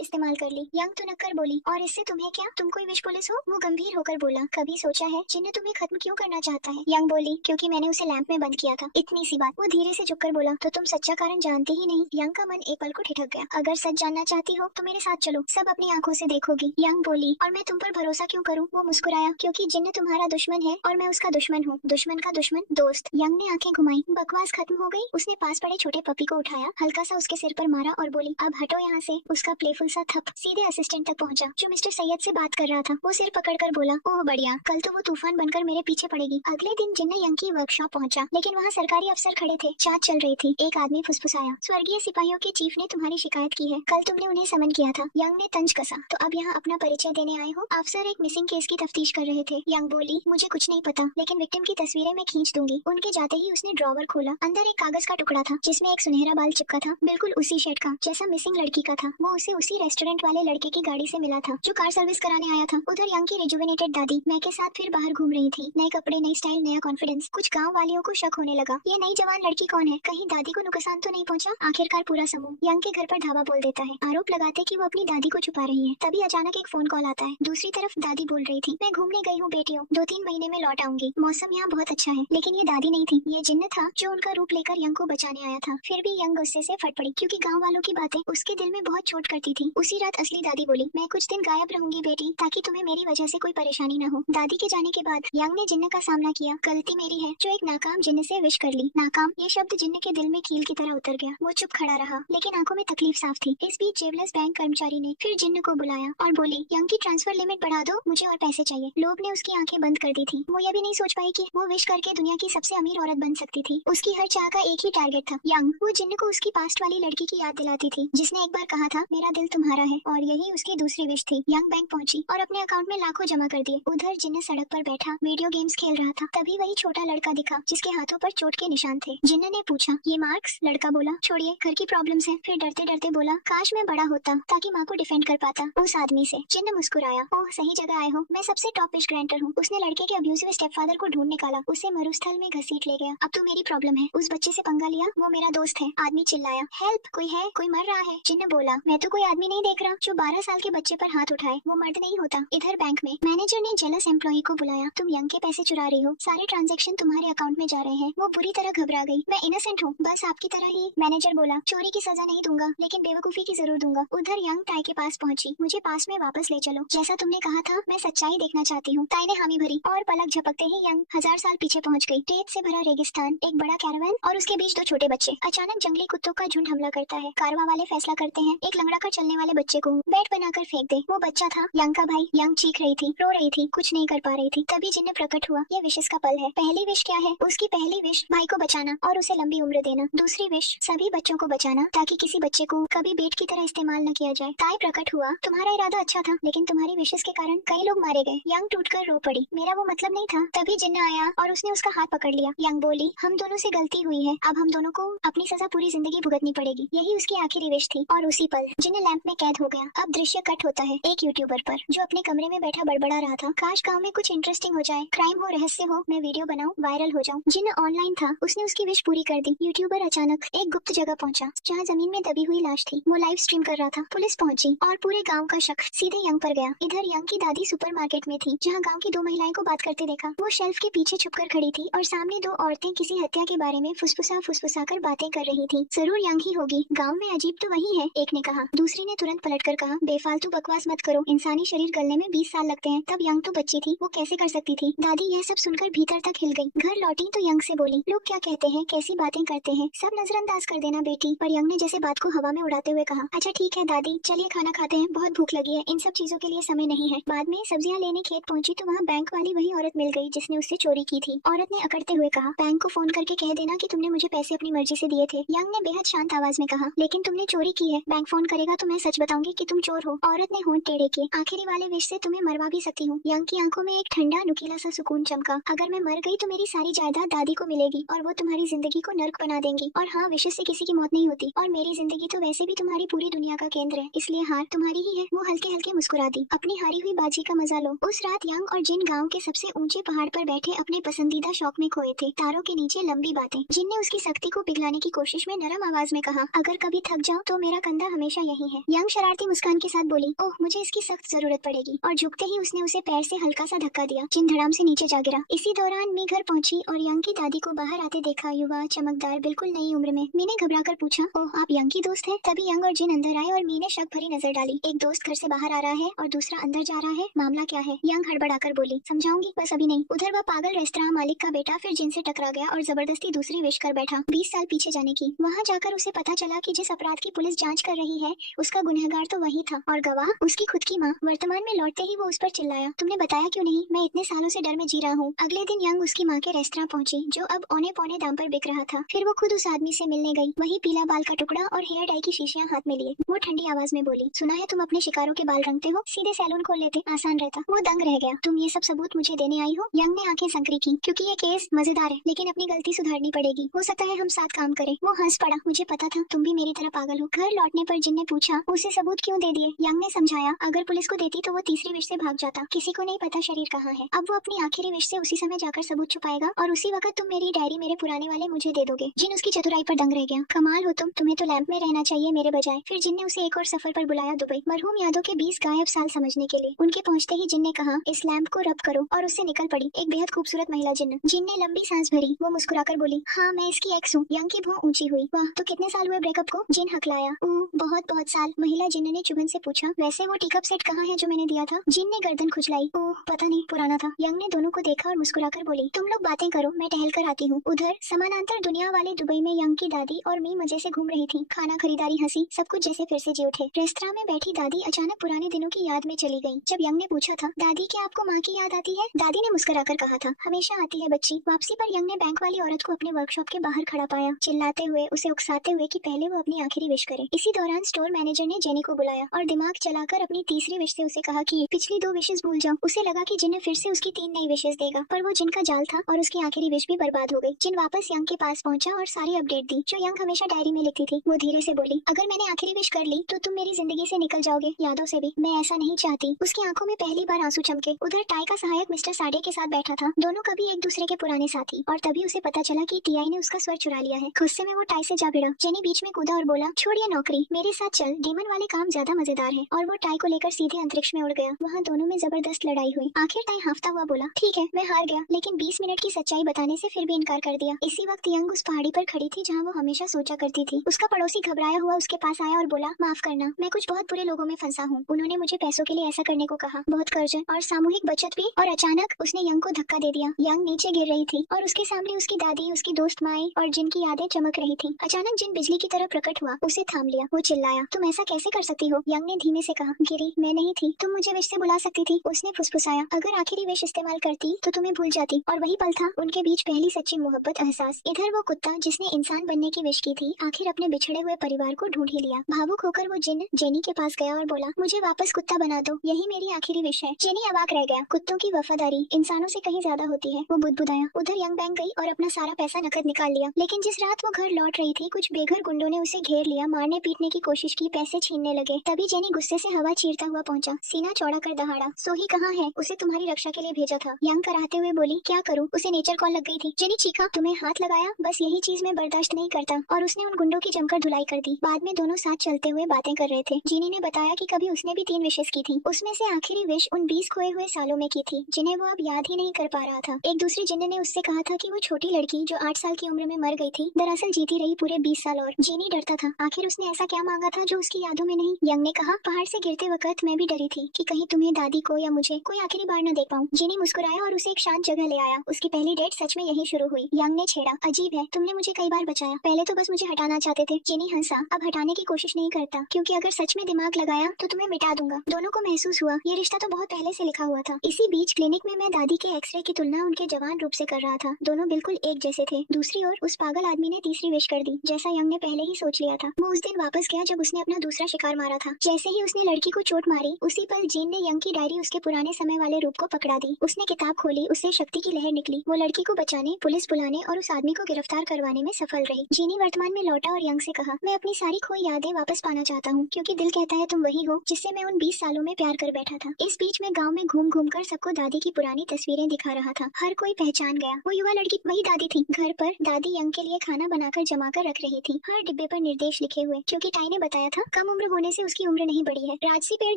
इस्तेमाल कर ली। यंग तो नक्कर बोली, और इससे तुम्हें क्या? तुम कोई विश पुलिस हो? वो गंभीर होकर बोला, कभी सोचा है जिन्न तुम्हें खत्म क्यों करना चाहता है? यंग बोली, क्योंकि मैंने उसे लैंप में बंद किया था, इतनी सी बात। वो धीरे से झुककर बोला, तो तुम सच्चा कारण जानते ही नहीं? यंग का मन एक पल को ठिठक गया। अगर सच जानना चाहती हो तो मेरे साथ चलो, सब अपनी आंखों से देखोगी। यंग बोली, और मैं तुम पर भरोसा क्यों करूं? वो मुस्कुराया, क्योंकि जिन्न तुम्हारा दुश्मन है और मैं उसका दुश्मन हूँ। दुश्मन का दुश्मन दोस्त। यंग ने आंखें घुमाई। बकवास खत्म हो गई। उसने पास पड़े छोटे पपी को उठाया, हल्का सा उसके सिर पर मारा और बोली, अब हटो यहाँ से। उसका प्लेफुल सा थप सीधे असिस्टेंट तक पहुंचा जो मिस्टर सैयद से बात कर रहा था। वो सिर पकड़कर बोला, ओह बढ़िया, कल तो वो तूफान बनकर मेरे पीछे पड़ेगी। अगले दिन जिन्न यंग की वर्कशॉप पहुंचा, लेकिन वहाँ सरकारी अफसर खड़े थे। जांच चल रही थी। एक आदमी फुसफुसाया, स्वर्गीय सिपाहियों के चीफ ने तुम्हारी शिकायत की है। कल तुमने उन्हें समन किया था। यंग ने तंज कसा, तो अब यहाँ अपना परिचय देने आए हो? अफसर एक मिसिंग केस की तफ्तीश कर रहे थे। यंग बोली, मुझे कुछ नहीं पता, लेकिन विक्टिम की तस्वीरें मैं खींच दूंगी। उनके जाते ही उसने ड्रॉवर खोला। अंदर एक कागज का टुकड़ा था जिसमें एक सुनहरा बाल चिपका था, बिल्कुल उसी शेड का जैसा मिसिंग लड़की का था। वो उसे उसी रेस्टोरेंट वाले लड़के की गाड़ी से मिला था जो कार सर्विस कराने आया था। उधर यंग की रिजुवेनेटेड दादी मैं के साथ फिर बाहर घूम रही थी। नए कपड़े, नई स्टाइल, नया कॉन्फिडेंस। कुछ गाँव वालियों को शक होने लगा, ये नई जवान लड़की कौन है? कहीं दादी को नुकसान तो नहीं पहुंचा? आखिरकार पूरा समूह यंग के घर पर धावा बोल देता है, आरोप लगाते कि वो अपनी दादी को छुपा रही है। तभी अचानक एक फोन कॉल आता है। दूसरी तरफ दादी बोल रही थी, मैं घूमने गई हूँ बेटियों, 2-3 महीने में लौट आऊंगी। मौसम यहाँ बहुत अच्छा है। लेकिन ये दादी नहीं थी, ये जिन्न था जो उनका रूप लेकर यंग को बचाने आया था। फिर भी यंग गुस्से से फट पड़ी, क्योंकि गाँव वालों की बातें उसके दिल में बहुत चोट करती थी। उसी रात असली दादी बोली, मैं कुछ दिन गायब रहूंगी बेटी, ताकि तुम्हें मेरी वजह से कोई परेशानी न हो। दादी के जाने के बाद यंग ने जिन्न का सामना किया। गलती मेरी है जो एक नाकाम जिन्न से विश कर ली। नाकाम, ये शब्द जिन्न के दिल में कील की तरह उतर गया। वो चुप खड़ा रहा, लेकिन आंखों में तकलीफ साफ थी। इस बीच जेवलेस बैंक कर्मचारी ने फिर जिन्न को बुलाया और बोली, यंग की ट्रांसफर लिमिट बढ़ा दो, मुझे और पैसे चाहिए। लोग ने उसकी आंखें बंद कर दी थी। वो ये भी नहीं सोच पाई कि वो विश करके दुनिया की सबसे अमीर औरत बन सकती थी। उसकी हर चाह का एक ही टारगेट था, यंग। वो जिन्न को उसकी पास्ट वाली लड़की की याद दिलाती थी जिसने एक बार कहा था, मेरा दिल तुम्हारा है, और यही उसकी दूसरी विश थी। यंग बैंक पहुंची और अपने अकाउंट में लाखों जमा कर दिए। उधर जिन्न सड़क पर बैठा वीडियो गेम्स खेल रहा था। तभी वही छोटा लड़का दिखा जिसके हाथों पर चोट के निशान थे। जिन्न ने पूछा, ये मार्क्स? लड़का बोला, छोड़िए, घर की प्रॉब्लम्स है। फिर डरते डरते बोला, काश मैं बड़ा होता ताकि माँ को डिफेंड कर पाता उस आदमी से। जिन्न मुस्कुराया, ओह सही जगह आए हो, मैं सबसे टॉप विश ग्रांटर हूँ। उसने लड़के के अब्यूसिव स्टेपफादर को ढूंढ निकाला, उसे मरुस्थल में घसीट ले गया। अब तो मेरी प्रॉब्लम है, उस बच्चे से पंगा लिया, वो मेरा दोस्त है। आदमी चिल्लाया, हेल्प, कोई है? कोई मर रहा है। जिन्न बोला, मैं तो कोई आदमी नहीं देख रहा जो 12 साल के बच्चे पर हाथ उठाए, वो मर्द नहीं होता। इधर बैंक में मैनेजर ने जेलस एम्प्लॉई को बुलाया, तुम यंग के पैसे चुरा रही हो, सारे ट्रांजैक्शन तुम्हारे अकाउंट में जा रहे हैं। वो बुरी तरह घबरा गई, मैं इनोसेंट हूँ, बस आपकी तरह ही। मैनेजर बोला, चोरी की सजा नहीं दूंगा, लेकिन बेवकूफी की जरूर दूंगा। उधर यंग ताई के पास पहुंची, मुझे पास में वापस ले चलो, जैसा तुमने कहा था, मैं सच्चाई देखना चाहती हूँ। ताई ने हामी भरी और पलक झपकते ही यंग 1000 साल पीछे पहुंच गई। रेत से भरा रेगिस्तान, एक बड़ा कैरावन और उसके बीच 2 छोटे बच्चे। अचानक जंगली कुत्तों का झुंड हमला करता है। कारवा वाले फैसला करते हैं एक लंगड़ा कर चलने वाले बच्चे को बैट बनाकर फेंक दे। वो बच्चा था यंग का भाई। यंग चीख रही थी, रो रही थी, कुछ नहीं कर पा रही थी। तभी जिन्न प्रकट हुआ। ये विशेष का पल है। पहली विश क्या है? उसकी पहली विश भाई को बचाना और उसे लंबी उम्र देना। दूसरी विश सभी बच्चों को बचाना, ताकि किसी बच्चे को कभी बेट की तरह इस्तेमाल न किया जाए। ताई प्रकट हुआ, तुम्हारा इरादा अच्छा था, लेकिन तुम्हारी विशेष के कारण कई लोग मारे गए। यंग टूटकर रो पड़ी, मेरा वो मतलब नहीं था। तभी जिन्न आया और उसने उसका हाथ पकड़ लिया। यंग बोली, हम दोनों से गलती हुई है, अब हम दोनों को अपनी सजा पूरी जिंदगी भुगतनी पड़ेगी। यही उसकी आखिरी विश थी। और उसी पल जिन्न लैंप में कैद हो गया। अब दृश्य कट होता है एक यूट्यूबर पर जो अपने कमरे में बैठा बड़बड़ा रहा था, काश गाँव में कुछ इंटरेस्टिंग हो जाए, क्राइम हो, रहस्य हो, मैं वीडियो बनाऊं, वायरल हो जाऊं। जिन्न ऑनलाइन था, उसने उसकी विश पूरी कर दी। यूट्यूबर अचानक एक गुप्त जगह पहुंचा जहाँ जमीन में दबी हुई लाश थी। वो लाइव स्ट्रीम कर रहा था। पुलिस पहुंची और पूरे गाँव का शक सीधे यंग पर गया। इधर यंग की दादी सुपरमार्केट में थी जहाँ गाँव की 2 महिलाएं को बात करते देखा। वो शेल्फ के पीछे छुपकर खड़ी थी और सामने 2 औरतें किसी हत्या के बारे में फुसफुसा कर बातें कर रही थी। जरूर यंग ही होगी, गाँव में अजीब तो वही है, एक ने कहा। दूसरी ने तुरंत पलटकर कहा, बेफालतू बकवास मत करो, इंसानी शरीर गलने में 20 साल लगते हैं। तब यंग तो बच्ची थी, वो कैसे कर सकती थी? दादी यह सब सुनकर भीतर तक हिल गई। घर लौटी तो यंग से बोली, लोग क्या कहते हैं, कैसी बातें करते हैं, सब नजरअंदाज कर देना बेटी। पर यंग ने जैसे बात को हवा में उड़ाते हुए कहा, अच्छा ठीक है दादी, चलिए खाना खाते हैं, बहुत भूख लगी है, इन सब चीजों के लिए समय नहीं है। बाद में सब्जियां लेने खेत पहुंची तो वहाँ बैंक वाली वही औरत मिल गई जिसने उससे चोरी की थी। औरत ने अकड़ते हुए कहा, बैंक को फोन करके कह देना कि तुमने मुझे पैसे अपनी मर्जी से दिए थे। यंग ने बेहद शांत आवाज में कहा, लेकिन तुमने चोरी की है, बैंक फोन करेगा तो मैं सच बताऊंगी कि तुम चोर हो। औरत ने होंठ टेढ़े किए, आखिरी वाले विश से तुम्हें मरवा भी सकती हूँ। यंग की आंखों में एक ठंडा नुकीला सा सुकून चमका। अगर मैं मर गई तो मेरी सारी जायदाद दादी को मिलेगी और वो तुम्हारी जिंदगी को नर्क बना देंगी। और हाँ, विश से किसी की मौत नहीं होती, और मेरी जिंदगी तो वैसे भी तुम्हारी पूरी दुनिया का केंद्र है, इसलिए हार तुम्हारी ही है। वो हल्के हल्के मुस्कुरा दी, अपनी हारी हुई बाजी का मजा लो। उस रात यंग और जिन गाँव के सबसे ऊंचे पहाड़ पर बैठे अपने पसंदीदा शौक में खोए थे, तारों के नीचे लंबी बातें। जिन ने उसकी सख्ती को पिघला समझाने की कोशिश में नरम आवाज में कहा, अगर कभी थक जाओ तो मेरा कंधा हमेशा यही है। यंग शरारती मुस्कान के साथ बोली, ओह मुझे इसकी सख्त जरूरत पड़ेगी, और झुकते ही उसने उसे पैर से हल्का सा धक्का दिया। जिन धड़ाम से नीचे जा गिरा। इसी दौरान मी घर पहुंची और यंग की दादी को बाहर आते देखा। युवा, चमकदार, बिल्कुल नई उम्र में। मी ने घबरा कर पूछा, ओह आप यंग की दोस्त है? तभी यंग और जिन अंदर आए और मी ने शक भरी नजर डाली। एक दोस्त घर से बाहर आ रहा है और दूसरा अंदर जा रहा है, मामला क्या है? यंग हड़बड़ाकर बोली, समझाऊंगी, बस अभी नहीं। उधर वह पागल रेस्तरां मालिक का बेटा फिर जिन से टकरा गया और जबरदस्ती दूसरी विश कर बैठा 20 साल पीछे जाने की। वहाँ जाकर उसे पता चला कि जिस अपराध की पुलिस जांच कर रही है उसका गुनहगार तो वही था, और गवाह उसकी खुद की माँ। वर्तमान में लौटते ही वो उस पर चिल्लाया, तुमने बताया क्यों नहीं? मैं इतने सालों से डर में जी रहा हूँ। अगले दिन यंग उसकी माँ के रेस्तरां पहुंची, जो अब औने पौने दाम पर बिक रहा था। फिर वो खुद उस आदमी से मिलने गई, वही पीला बाल का टुकड़ा और हेयर डाई की शीशियां हाथ में लिए। वो ठंडी आवाज में बोली, सुना है तुम अपने शिकारों के बाल रंगते हो? सीधे सैलून खोल लेते, आसान रहता। वो दंग रह गया, तुम ये सब सबूत मुझे देने आई हो? यंग ने आंखें संकरी की, क्योंकि ये केस मजेदार है, लेकिन अपनी गलती सुधारनी पड़ेगी। हो सकता है हम साथ काम करें। वो हंस पड़ा, मुझे पता था तुम भी मेरी तरह पागल हो। घर लौटने पर जिन ने पूछा, उसे सबूत क्यों दे दिए? यंग ने समझाया, अगर पुलिस को देती तो वो तीसरी विश से भाग जाता। किसी को नहीं पता शरीर कहाँ है। अब वो अपनी आखिरी विश से उसी समय जाकर सबूत छुपाएगा, और उसी वक्त तुम मेरी डायरी मेरे पुराने वाले मुझे दे दोगे। जिन उसकी चतुराई पर दंग रह गया, कमाल हो तुम, तुम्हें तो लैंप में रहना चाहिए मेरे बजाय। फिर जिन ने उसे एक और सफर पर बुलाया, दुबई। मरहूम यादों के 20 गायब साल समझने के लिए। उनके पहुंचते ही जिन ने कहा, इस लैंप को रब करो, और उससे निकल पड़ी एक बेहद खूबसूरत महिला जिन। जिन ने लंबी सांस भरी, वो मुस्कुराकर बोली, हाँ मैं इसकी एक्स हूँ। यंग की भौं ऊंची हुई, वाह तो कितने साल हुए ब्रेकअप को? जिन हकलाया, बहुत बहुत साल। महिला जिन ने चुभन से पूछा, वैसे वो टीकअप सेट कहाँ है जो मैंने दिया था? जिन ने गर्दन खुजलाई, ओह पता नहीं, पुराना था। यंग ने दोनों को देखा और मुस्कुराकर बोली, तुम लोग बातें करो, मैं टहल कर आती हूँ। उधर समानांतर दुनिया वाले दुबई में यंग की दादी और मी मजे से घूम रही थी। खाना, खरीदारी, हंसी, सब कुछ जैसे फिर से जी उठे। रेस्तरां में बैठी दादी अचानक पुराने दिनों की याद में चली गई। जब यंग ने पूछा था, दादी क्या आपको माँ की याद आती है? दादी ने मुस्कुराकर कहा था, हमेशा आती है बच्ची। वापसी पर यंग ने बैंक वाली औरत को अपने वर्कशॉप के बाहर खड़ा पाया, चिल्लाते हुए, उसे उकसाते हुए कि पहले वो अपनी आखिरी विश करे। इसी दौरान स्टोर मैनेजर ने जेनी को बुलाया और दिमाग चलाकर अपनी तीसरी विश से उसे कहा कि पिछली 2 विशेस भूल जाओ। उसे लगा कि जिन फिर से उसकी 3 नई विशेस देगा, पर वो जिन का जाल था और उसकी आखिरी विश भी बर्बाद हो गई। जिन वापस यंग के पास पहुंचा और सारी अपडेट दी, जो यंग हमेशा डायरी में लिखती थी। वो धीरे से बोली, अगर मैंने आखिरी विश कर ली तो तुम मेरी जिंदगी से निकल जाओगे, यादों से भी। मैं ऐसा नहीं चाहती। उसकी आंखों में पहली बार आंसू चमके। उधर टाई का सहायक मिस्टर साडे के साथ बैठा था, दोनों कभी एक दूसरे के पुराने साथी। और तभी उसे पता चला कि टीआई ने उसका स्वर चुरा लिया है। गुस्से में वो टाई से जा भिड़ा। जेनी बीच में कूदा और बोला, छोड़ ये नौकरी, मेरे साथ चल, डीमन वाले काम ज्यादा मजेदार है। और वो टाई को लेकर सीधे अंतरिक्ष में उड़ गया। वहाँ दोनों में जबरदस्त लड़ाई हुई। आखिर टाई हाफता हुआ बोला, ठीक है मैं हार गया, लेकिन 20 मिनट की सच्चाई बताने से फिर भी इनकार कर दिया। इसी वक्त यंग उस पहाड़ी पर खड़ी थी जहाँ वो हमेशा सोचा करती थी। उसका पड़ोसी घबराया हुआ उसके पास आया और बोला, माफ करना, मैं कुछ बहुत बुरे लोगों में फंसा हूँ। उन्होंने मुझे पैसों के लिए ऐसा करने को कहा, बहुत कर्ज और सामूहिक बचत भी। और अचानक उसने यंग को धक्का दे दिया। यंग नीचे गिर रही थी और उसके सामने उसकी दादी, उसकी दोस्त माई और जिन की यादें चमक रही थी। अचानक जिन बिजली की तरह प्रकट हुआ, उसे थाम लिया। वो चिल्लाया, तुम ऐसा कैसे कर सकती हो? यंग ने धीमे से कहा, गिरी, मैं नहीं थी, तुम मुझे विश से बुला सकती थी। उसने फुसफुसाया, अगर आखिरी विश इस्तेमाल करती तो तुम्हें भूल जाती। और वही पल था उनके बीच पहली सच्ची मोहब्बत, एहसास। इधर वो कुत्ता जिसने इंसान बनने की विश की थी, आखिर अपने बिछड़े हुए परिवार को ढूंढ ही लिया। भावुक होकर वो जिन जेनी के पास गया और बोला, मुझे वापस कुत्ता बना दो, यही मेरी आखिरी विश है। जेनी अवाक रह गया। कुत्तों की वफादारी इंसानों से कहीं ज्यादा होती है। वो बुदबुदाया। उधर यंग बैंक गई और अपना सारा पैसा नकद निकाल लिया। लेकिन जिस रात वो घर लौट रही थी, कुछ बेघर गुंडों ने उसे घेर लिया, मारने पीटने की कोशिश की, पैसे छीनने लगे। तभी जेनी गुस्से से हवा चीरता हुआ पहुंचा, सीना चौड़ा कर दहाड़ा, सोही कहाँ है? उसे तुम्हारी रक्षा के लिए भेजा था। यंग कराहते हुए बोली, क्या करूँ? उसे नेचर कॉल लग गई थी। जेनी चीखा, तुम्हें हाथ लगाया, बस यही चीज मैं बर्दाश्त नहीं करता। और उसने उन गुंडों की जमकर धुलाई कर दी। बाद में दोनों साथ चलते हुए बातें कर रहे थे। जीनी ने बताया कि कभी उसने भी 3 विशेष की थी। उसमें से आखिरी विश उन 20 खोए हुए सालों में की थी, जिन्हें वो अब याद ही नहीं कर पा रहा था। एक दूसरी जिन्न ने उससे कहा था कि वो छोटी लड़की जो 8 साल की उम्र में मर गई थी, दरअसल जीती रही पूरे 20 साल और। जीनी डरता था, आखिर उसने ऐसा क्या मांगा था जो उसकी यादों में नहीं? यंग ने कहा, पहाड़ से गिरते वक्त मैं भी डरी थी कि कहीं तुम्हें, दादी को या मुझे कोई आखिरी बार न देख पाऊं। जीनी मुस्कुराया और उसे एक शांत जगह ले आया। उसकी पहली डेट सच में यही शुरू हुई। यंग ने छेड़ा, अजीब है, तुमने मुझे कई बार बचाया, पहले तो बस मुझे हटाना चाहते थे। जीनी हंसा, अब हटाने की कोशिश नहीं करता, क्योंकि अगर सच में दिमाग लगाया तो तुम्हें मिटा दूंगा। दोनों को महसूस हुआ ये रिश्ता तो बहुत पहले से लिखा हुआ था। इसी बीच क्लिनिक में मैं दादी के एक्सरे की तुलना उनके जवान रूप से कर रहा था। दोनों बिल्कुल एक जैसे थे। दूसरी ओर उस पागल आदमी ने तीसरी विश कर दी, जैसा यंग ने पहले ही सोच लिया था। वो उस दिन वापस गया जब उसने अपना दूसरा शिकार मारा था। जैसे ही उसने लड़की को चोट मारी, उसी पल जीन ने यंग की डायरी उसके पुराने समय वाले रूप को पकड़ा दी। उसने किताब खोली, उससे शक्ति की लहर निकली। वो लड़की को बचाने, पुलिस बुलाने और उस आदमी को गिरफ्तार करवाने में सफल रही। जीनी वर्तमान में लौटा और यंग से कहा, मैं अपनी सारी खोई यादें वापस पाना चाहता हूँ, क्योंकि दिल कहता है तुम वही हो जिससे मैं उन 20 सालों में प्यार कर बैठा था। इस बीच में गाँव में घूम घूम कर सबको दादी की पुरानी तस्वीरें दिखा रहा था। हर कोई पहचान गया, वो युवा लड़की वही दादी थी। घर पर दादी यंग के लिए खाना खाना बनाकर जमा कर रख रही थी, हर डिब्बे पर निर्देश लिखे हुए, क्योंकि टाई ने बताया था कम उम्र होने से उसकी उम्र नहीं बढ़ी है। राजसी पेड़